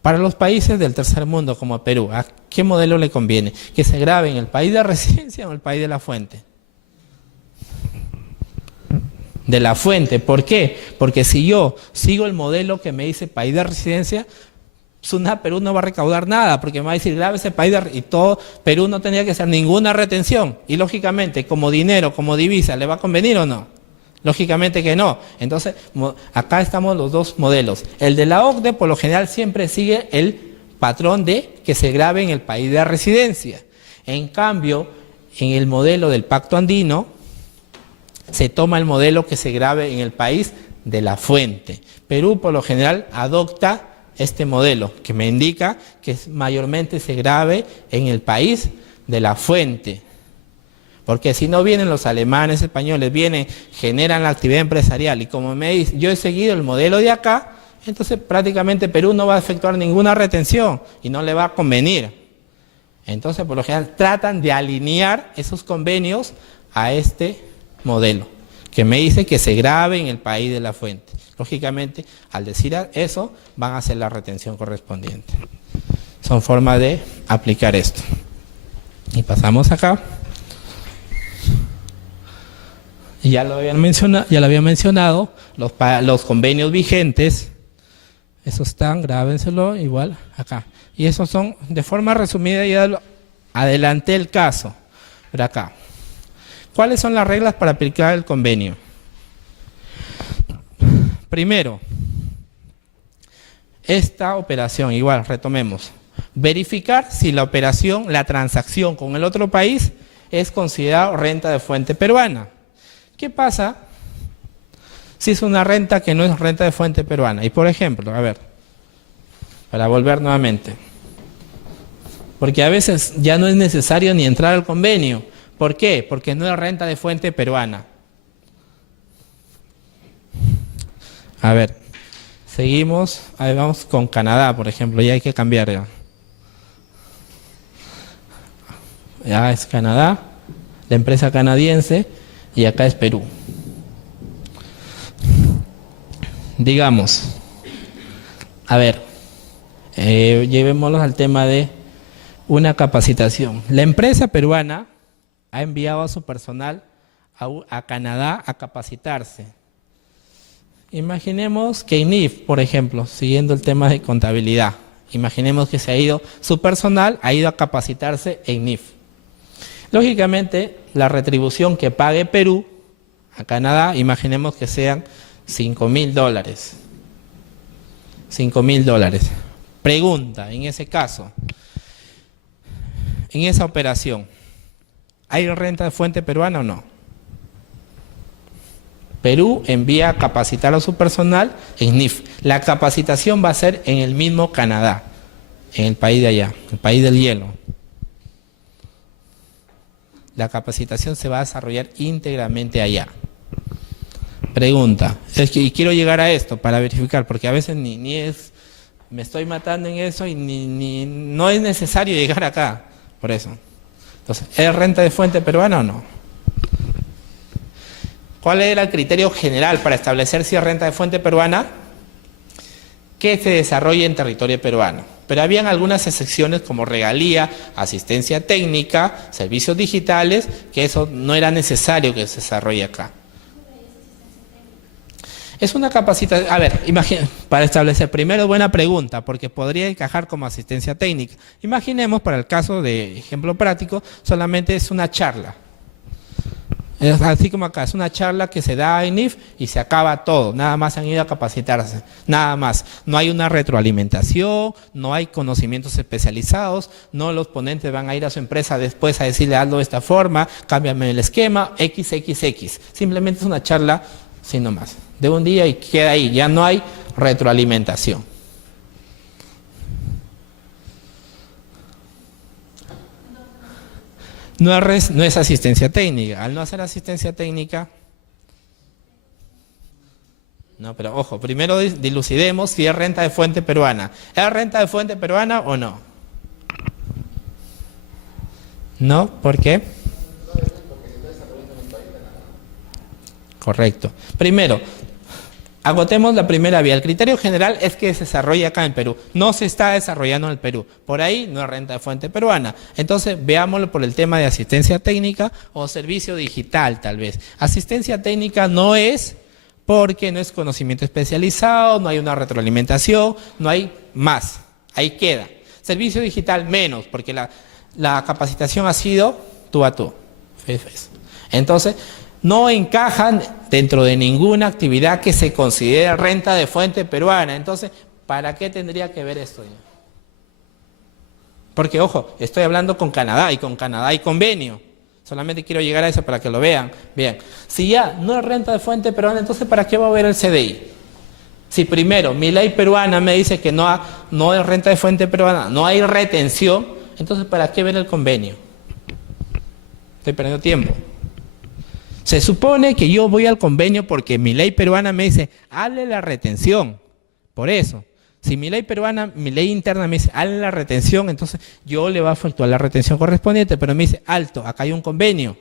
Para los países del tercer mundo como Perú, ¿a qué modelo le conviene? ¿Que se grabe en el país de residencia o en el país de la fuente? De la fuente. ¿Por qué? Porque si yo sigo el modelo que me dice país de residencia, SUNAT Perú no va a recaudar nada, porque me va a decir, grave ese país y todo, Perú no tendría que hacer ninguna retención. Y lógicamente, como dinero, como divisa, ¿le va a convenir o no? Lógicamente que no. Entonces, acá estamos los dos modelos. El de la OCDE, por lo general, siempre sigue el patrón de que se grave en el país de residencia. En cambio, en el modelo del Pacto Andino, se toma el modelo que se grave en el país de la fuente. Perú, por lo general, adopta este modelo, que me indica que mayormente se grave en el país de la fuente. Porque si no vienen los alemanes, españoles, vienen, generan la actividad empresarial, y como me dice, yo he seguido el modelo de acá, entonces prácticamente Perú no va a efectuar ninguna retención y no le va a convenir. Entonces, por lo general, tratan de alinear esos convenios a este modelo, que me dice que se grave en el país de la fuente. Lógicamente, al decir eso, van a hacer la retención correspondiente. Son formas de aplicar esto. Y pasamos acá. Ya lo había mencionado, los convenios vigentes, esos están, grábenselo igual acá. Y esos son, de forma resumida, ya adelanté el caso. Pero acá, ¿cuáles son las reglas para aplicar el convenio? Primero, esta operación, igual, retomemos. Verificar si la operación, la transacción con el otro país es considerada renta de fuente peruana. ¿Qué pasa si es una renta que no es renta de fuente peruana? Y por ejemplo, a ver, para volver nuevamente, porque a veces ya no es necesario ni entrar al convenio. ¿Por qué? Porque no es renta de fuente peruana. A ver, seguimos, ahí vamos con Canadá, por ejemplo, ya hay que cambiar ya. Ya es Canadá, la empresa canadiense, y acá es Perú. Digamos, a ver, llevémoslos al tema de una capacitación. La empresa peruana ha enviado a su personal a Canadá a capacitarse. Imaginemos que INIF, por ejemplo, siguiendo el tema de contabilidad, imaginemos que su personal ha ido a capacitarse en INIF. Lógicamente, la retribución que pague Perú a Canadá, imaginemos que sean $5.000. $5.000. Pregunta, en ese caso, en esa operación, ¿hay renta de fuente peruana o no? Perú envía a capacitar a su personal en NIF. La capacitación va a ser en el mismo Canadá, en el país de allá, el país del hielo. La capacitación se va a desarrollar íntegramente allá. Pregunta, y quiero llegar a esto para verificar, porque a veces ni es, me estoy matando en eso y no es necesario llegar acá, por eso. Entonces, ¿es renta de fuente peruana o no? ¿Cuál era el criterio general para establecer si es renta de fuente peruana? Que se desarrolle en territorio peruano. Pero habían algunas excepciones como regalía, asistencia técnica, servicios digitales, que eso no era necesario que se desarrolle acá. Es una capacitación, a ver, para establecer, primero buena pregunta, porque podría encajar como asistencia técnica. Imaginemos, para el caso de ejemplo práctico, solamente es una charla. Así como acá, es una charla que se da en INIF y se acaba todo, nada más han ido a capacitarse, nada más. No hay una retroalimentación, no hay conocimientos especializados, no los ponentes van a ir a su empresa después a decirle hazlo de esta forma, cámbiame el esquema, XXX. Simplemente es una charla, sin nomás, de un día y queda ahí, ya no hay retroalimentación. No es asistencia técnica. Al no hacer asistencia técnica, no, pero ojo, primero dilucidemos si es renta de fuente peruana. ¿Es renta de fuente peruana o no? ¿No? ¿Por qué? Correcto. Primero, agotemos la primera vía. El criterio general es que se desarrolla acá en Perú. No se está desarrollando en el Perú. Por ahí no es renta de fuente peruana. Entonces, veámoslo por el tema de asistencia técnica o servicio digital, tal vez. Asistencia técnica no es porque no es conocimiento especializado, no hay una retroalimentación, no hay más. Ahí queda. Servicio digital menos, porque la capacitación ha sido tú a tú. Entonces, no encajan dentro de ninguna actividad que se considere renta de fuente peruana. Entonces, ¿para qué tendría que ver esto ya? Porque, ojo, estoy hablando con Canadá y con Canadá hay convenio. Solamente quiero llegar a eso para que lo vean. Bien, si ya no es renta de fuente peruana, entonces ¿para qué va a haber el CDI? Si primero mi ley peruana me dice que no es renta de fuente peruana, no hay retención, entonces ¿para qué ver el convenio? Estoy perdiendo tiempo. Se supone que yo voy al convenio porque mi ley peruana me dice, hazle la retención. Por eso, si mi ley peruana, mi ley interna me dice, hazle la retención, entonces yo le voy a efectuar la retención correspondiente, pero me dice, alto, acá hay un convenio.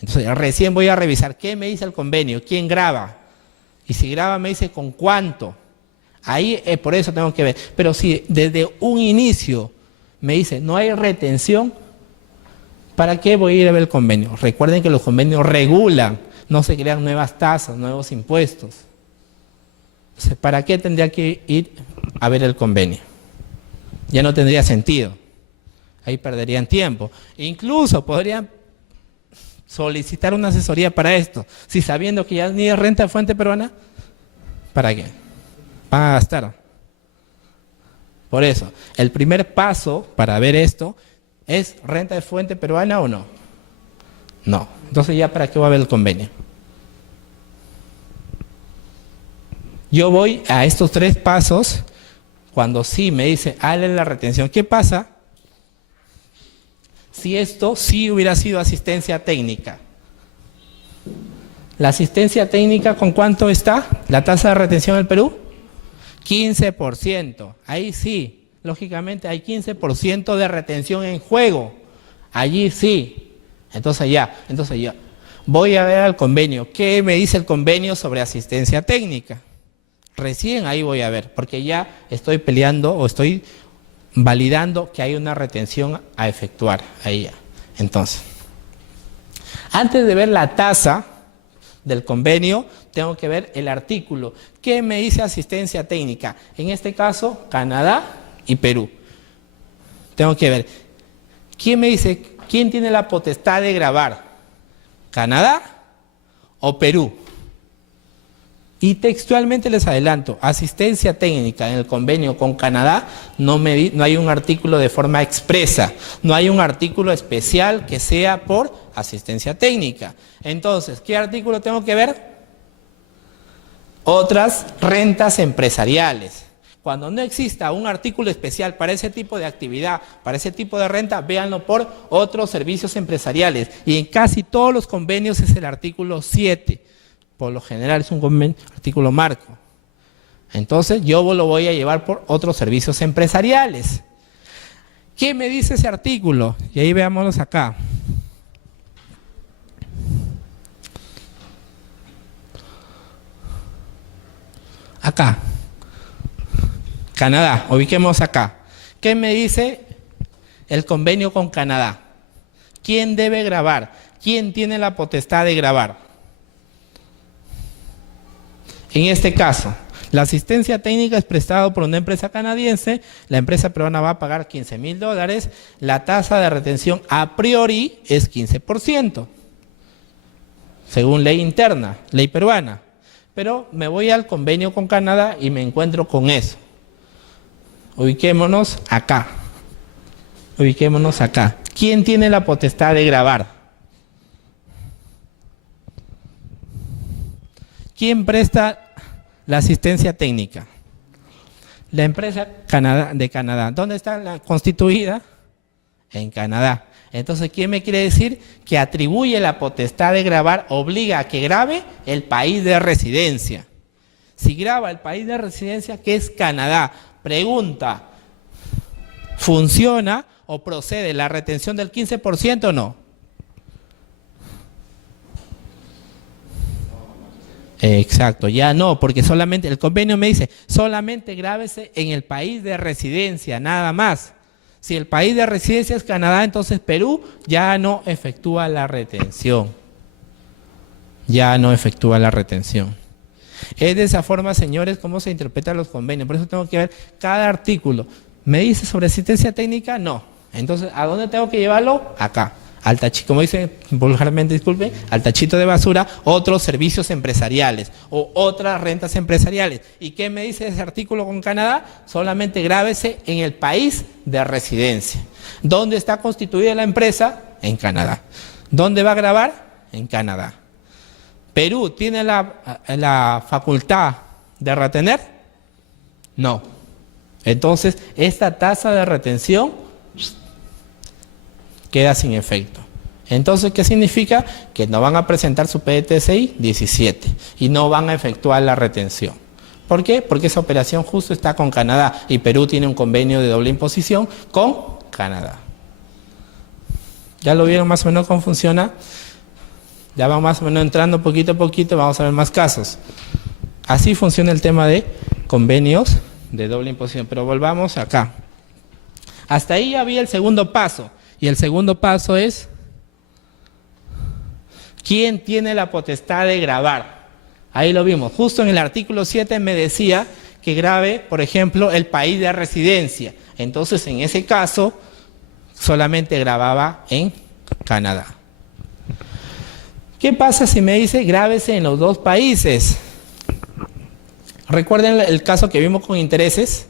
Entonces recién voy a revisar qué me dice el convenio, quién graba. Y si graba me dice con cuánto. Ahí por eso tengo que ver. Pero si desde un inicio me dice no hay retención, ¿para qué voy a ir a ver el convenio? Recuerden que los convenios regulan, no se crean nuevas tasas, nuevos impuestos. Entonces, ¿para qué tendría que ir a ver el convenio? Ya no tendría sentido. Ahí perderían tiempo. Incluso podrían solicitar una asesoría para esto. Si sabiendo que ya ni es renta de fuente peruana, ¿para qué? Van a gastar. Por eso, el primer paso para ver esto es renta de fuente peruana o no. No. Entonces ya ¿para qué va a haber el convenio? Yo voy a estos 3 pasos cuando sí me dice, hazle la retención. ¿Qué pasa si esto sí hubiera sido asistencia técnica? ¿La asistencia técnica con cuánto está? ¿La tasa de retención en el Perú? 15%. Ahí sí, lógicamente hay 15% de retención en juego. Allí sí. Entonces ya. Voy a ver al convenio. ¿Qué me dice el convenio sobre asistencia técnica? Recién ahí voy a ver, porque ya estoy peleando o estoy validando que hay una retención a efectuar ahí ya. Entonces, antes de ver la tasa del convenio, tengo que ver el artículo. ¿Qué me dice asistencia técnica? En este caso, Canadá y Perú. Tengo que ver. ¿Quién me dice, quién tiene la potestad de grabar? ¿Canadá o Perú? Y textualmente les adelanto, asistencia técnica en el convenio con Canadá no hay un artículo de forma expresa, no hay un artículo especial que sea por asistencia técnica. Entonces, ¿qué artículo tengo que ver? Otras rentas empresariales. Cuando no exista un artículo especial para ese tipo de actividad, para ese tipo de renta, véanlo por otros servicios empresariales. Y en casi todos los convenios es el artículo 7. Por lo general es un artículo marco. Entonces yo lo voy a llevar por otros servicios empresariales. ¿Qué me dice ese artículo? Y ahí veámoslos acá. Acá. Canadá, ubiquemos acá. ¿Qué me dice el convenio con Canadá? ¿Quién debe grabar? ¿Quién tiene la potestad de grabar? En este caso, la asistencia técnica es prestada por una empresa canadiense, la empresa peruana va a pagar $15,000, la tasa de retención a priori es 15%, según ley interna, ley peruana. Pero me voy al convenio con Canadá y me encuentro con eso. Ubiquémonos acá. Ubiquémonos acá. ¿Quién tiene la potestad de grabar? ¿Quién presta la asistencia técnica? La empresa de Canadá. ¿Dónde está constituida? En Canadá. Entonces, ¿quién me quiere decir que atribuye la potestad de grabar, obliga a que grabe el país de residencia? Si graba el país de residencia, que es Canadá, pregunta, ¿funciona o procede la retención del 15% o no? Exacto, ya no, porque solamente el convenio me dice, solamente grábese en el país de residencia, nada más. Si el país de residencia es Canadá, entonces Perú ya no efectúa la retención. Ya no efectúa la retención. Es de esa forma, señores, cómo se interpretan los convenios. Por eso tengo que ver cada artículo. ¿Me dice sobre asistencia técnica? No. Entonces, ¿a dónde tengo que llevarlo? Acá. como dice vulgarmente, disculpe, al tachito de basura, otros servicios empresariales o otras rentas empresariales. ¿Y qué me dice ese artículo con Canadá? Solamente grávese en el país de residencia. ¿Dónde está constituida la empresa? En Canadá. ¿Dónde va a gravar? En Canadá. ¿Perú tiene la facultad de retener? No. Entonces, esta tasa de retención queda sin efecto. Entonces, ¿qué significa? Que no van a presentar su PTCI 17 y no van a efectuar la retención. ¿Por qué? Porque esa operación justo está con Canadá y Perú tiene un convenio de doble imposición con Canadá. ¿Ya lo vieron más o menos cómo funciona? Ya vamos más o menos entrando poquito a poquito, vamos a ver más casos. Así funciona el tema de convenios de doble imposición. Pero volvamos acá. Hasta ahí ya había el segundo paso. Y el segundo paso es, ¿quién tiene la potestad de gravar? Ahí lo vimos. Justo en el artículo 7 me decía que grave, por ejemplo, el país de residencia. Entonces, en ese caso, solamente grababa en Canadá. ¿Qué pasa si me dice grábese en los dos países? ¿Recuerden el caso que vimos con intereses?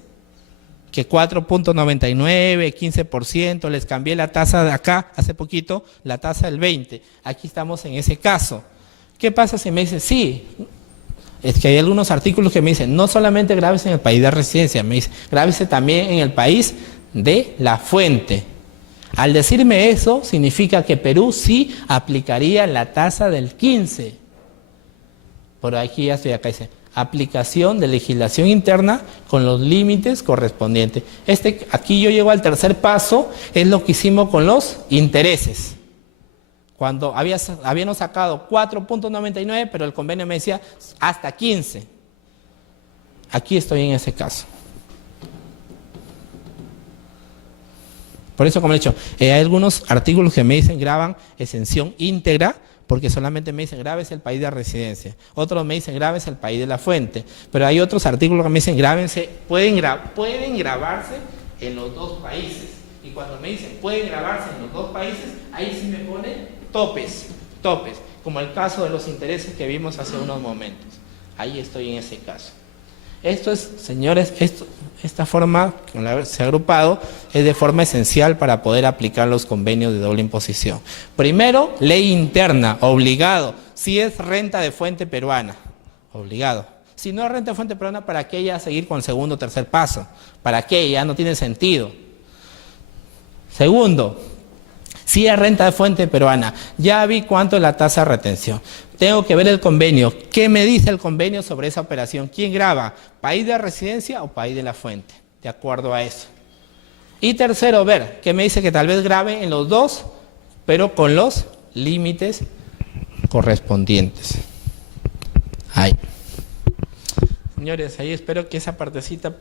Que 4.99, 15%, les cambié la tasa de acá hace poquito, la tasa del 20%. Aquí estamos en ese caso. ¿Qué pasa si me dice sí? Es que hay algunos artículos que me dicen, no solamente grábese en el país de residencia, me dice, grábese también en el país de la fuente. Al decirme eso, significa que Perú sí aplicaría la tasa del 15%. Por aquí ya estoy acá, dice, aplicación de legislación interna con los límites correspondientes. Aquí yo llego al tercer paso, es lo que hicimos con los intereses. Cuando habíamos sacado 4.99, pero el convenio me decía hasta 15. Aquí estoy en ese caso. Por eso, como he dicho, hay algunos artículos que me dicen graban exención íntegra, porque solamente me dicen grábese el país de residencia. Otros me dicen grábese el país de la fuente. Pero hay otros artículos que me dicen grábense, pueden grabarse en los dos países. Y cuando me dicen pueden grabarse en los dos países, ahí sí me pone topes, como el caso de los intereses que vimos hace unos momentos. Ahí estoy en ese caso. Esto es, señores, esta forma que se ha agrupado es de forma esencial para poder aplicar los convenios de doble imposición. Primero, ley interna, obligado. Si es renta de fuente peruana, obligado. Si no es renta de fuente peruana, ¿para qué ya seguir con el segundo o tercer paso? ¿Para qué? Ya no tiene sentido. Segundo, si es renta de fuente peruana, ya vi cuánto es la tasa de retención. Tengo que ver el convenio. ¿Qué me dice el convenio sobre esa operación? ¿Quién graba? ¿País de residencia o país de la fuente? De acuerdo a eso. Y tercero, ver, ¿qué me dice? Que tal vez grabe en los dos, pero con los límites correspondientes. Ahí. Señores, ahí espero que esa partecita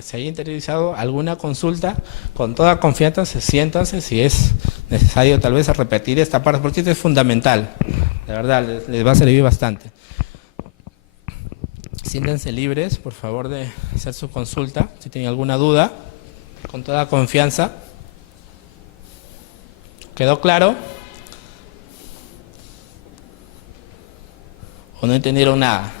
se haya interiorizado. Alguna consulta, con toda confianza, siéntanse si es necesario tal vez repetir esta parte, porque esto es fundamental. De verdad, les va a servir bastante. Siéntanse libres, por favor, de hacer su consulta. Si tienen alguna duda, con toda confianza. ¿Quedó claro? ¿O no entendieron nada?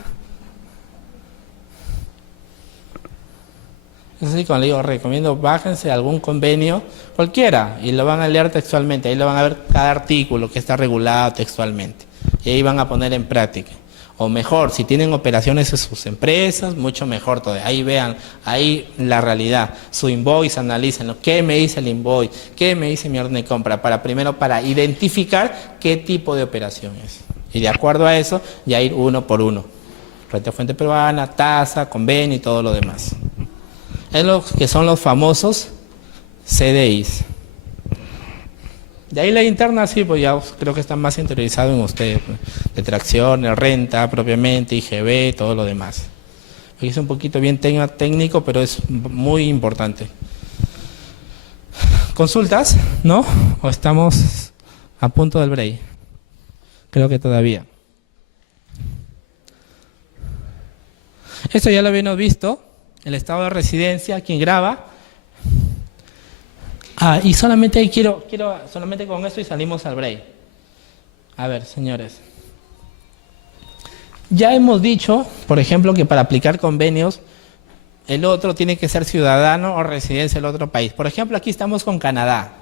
Es así, cuando le digo, recomiendo, bájense algún convenio, cualquiera, y lo van a leer textualmente. Ahí lo van a ver cada artículo que está regulado textualmente. Y ahí van a poner en práctica. O mejor, si tienen operaciones en sus empresas, mucho mejor todavía. Ahí vean, ahí la realidad. Su invoice, analícenlo. ¿Qué me dice el invoice? ¿Qué me dice mi orden de compra? Para identificar qué tipo de operación es. Y de acuerdo a eso, ya ir uno por uno. Renta fuente peruana, tasa, convenio y todo lo demás. Es lo que son los famosos CDIs. De ahí la interna, sí, pues ya creo que está más interiorizado en ustedes. De tracción, renta propiamente, IGB, todo lo demás. Aquí es un poquito bien técnico, pero es muy importante. ¿Consultas? ¿No? ¿O estamos a punto del break? Creo que todavía. Esto ya lo habíamos visto. El estado de residencia, quien graba. Y solamente solamente con esto y salimos al break. A ver, señores. Ya hemos dicho, por ejemplo, que para aplicar convenios, el otro tiene que ser ciudadano o residencia del otro país. Por ejemplo, aquí estamos con Canadá.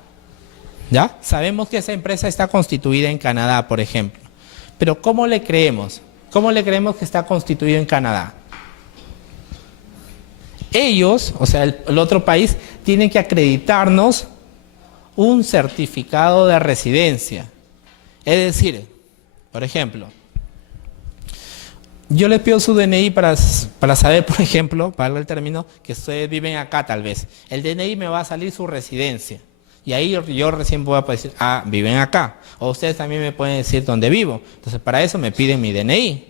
¿Ya? Sabemos que esa empresa está constituida en Canadá, por ejemplo. Pero ¿cómo le creemos? ¿Cómo le creemos que está constituido en Canadá? Ellos, o sea, el otro país, tienen que acreditarnos un certificado de residencia. Es decir, por ejemplo, yo les pido su DNI para saber, por ejemplo, para el término, que ustedes viven acá tal vez. El DNI me va a salir su residencia. Y ahí yo recién voy a decir, viven acá. O ustedes también me pueden decir dónde vivo. Entonces, para eso me piden mi DNI.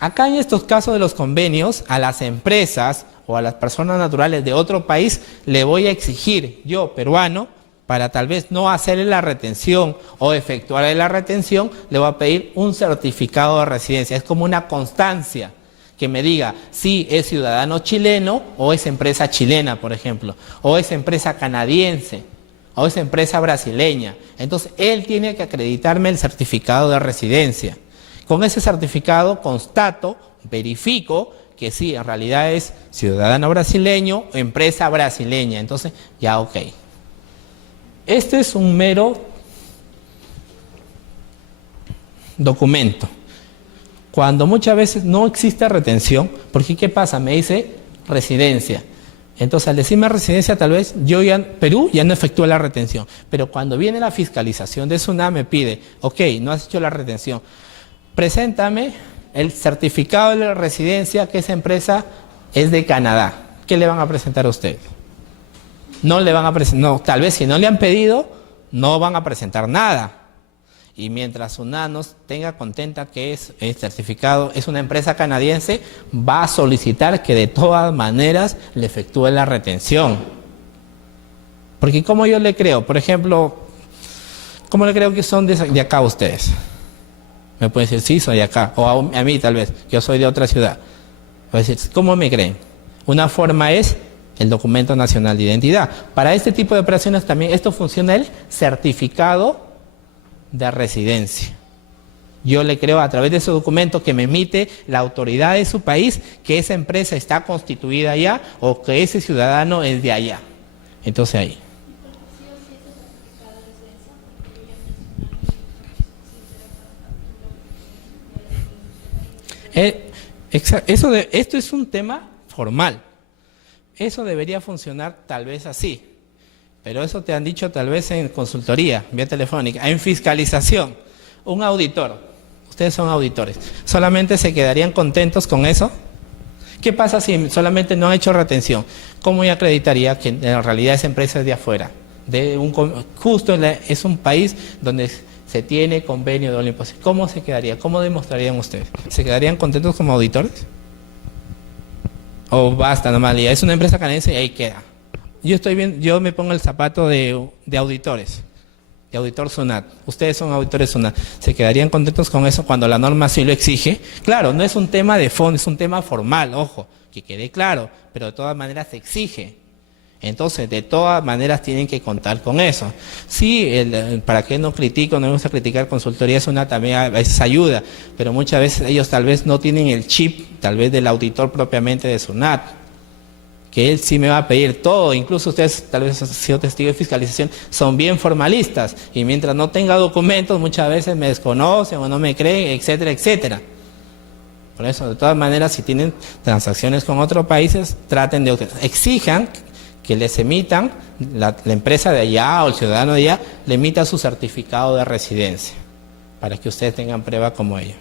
Acá en estos casos de los convenios, a las empresas o a las personas naturales de otro país, le voy a exigir, yo, peruano, para tal vez no hacerle la retención o efectuarle la retención, le voy a pedir un certificado de residencia. Es como una constancia que me diga si es ciudadano chileno o es empresa chilena, por ejemplo, o es empresa canadiense, o es empresa brasileña. Entonces, él tiene que acreditarme el certificado de residencia. Con ese certificado constato, verifico que sí, en realidad es ciudadano brasileño o empresa brasileña. Entonces, ya ok. Este es un mero documento. Cuando muchas veces no existe retención, porque ¿qué pasa? Me dice residencia. Entonces, al decirme residencia, tal vez Perú ya no efectúa la retención. Pero cuando viene la fiscalización de SUNAT, me pide, ok, no has hecho la retención. Preséntame el certificado de la residencia que esa empresa es de Canadá. ¿Qué le van a presentar a usted? No le van a presentar, no, tal vez si no le han pedido, no van a presentar nada. Y mientras SUNAT no tenga contenta que el certificado es una empresa canadiense, va a solicitar que de todas maneras le efectúe la retención. Porque ¿cómo yo le creo? Por ejemplo, ¿cómo le creo que son de acá ustedes? Me pueden decir, sí, soy de acá. O a mí tal vez, que yo soy de otra ciudad. Voy a decir, ¿cómo me creen? Una forma es el documento nacional de identidad. Para este tipo de operaciones también, esto funciona el certificado de residencia. Yo le creo a través de ese documento que me emite la autoridad de su país que esa empresa está constituida allá o que ese ciudadano es de allá. Entonces ahí. Esto es un tema formal. Eso debería funcionar tal vez así. Pero eso te han dicho tal vez en consultoría, vía telefónica, en fiscalización. Un auditor, ustedes son auditores, ¿solamente se quedarían contentos con eso? ¿Qué pasa si solamente no han hecho retención? ¿Cómo yo acreditaría que en realidad esa empresa es de afuera? Es un país donde se tiene convenio de doble imposición. ¿Cómo se quedaría? ¿Cómo demostrarían ustedes? ¿Se quedarían contentos como auditores? ¿O basta nomás? Es una empresa canadiense y ahí queda. Yo me pongo el zapato de auditores, de auditor SUNAT. Ustedes son auditores SUNAT. ¿Se quedarían contentos con eso cuando la norma sí lo exige? Claro, no es un tema de fondo, es un tema formal, ojo, que quede claro, pero de todas maneras se exige. Entonces, de todas maneras tienen que contar con eso. Sí, para qué no critico, no me gusta criticar consultoría SUNAT, también a veces ayuda, pero muchas veces ellos tal vez no tienen el chip, tal vez del auditor propiamente de SUNAT, que él sí me va a pedir todo. Incluso ustedes, tal vez han sido testigos de fiscalización, son bien formalistas, y mientras no tenga documentos, muchas veces me desconocen o no me creen, etcétera, etcétera. Por eso, de todas maneras, si tienen transacciones con otros países, exijan que les emitan, la empresa de allá o el ciudadano de allá, le emita su certificado de residencia, para que ustedes tengan prueba como ello.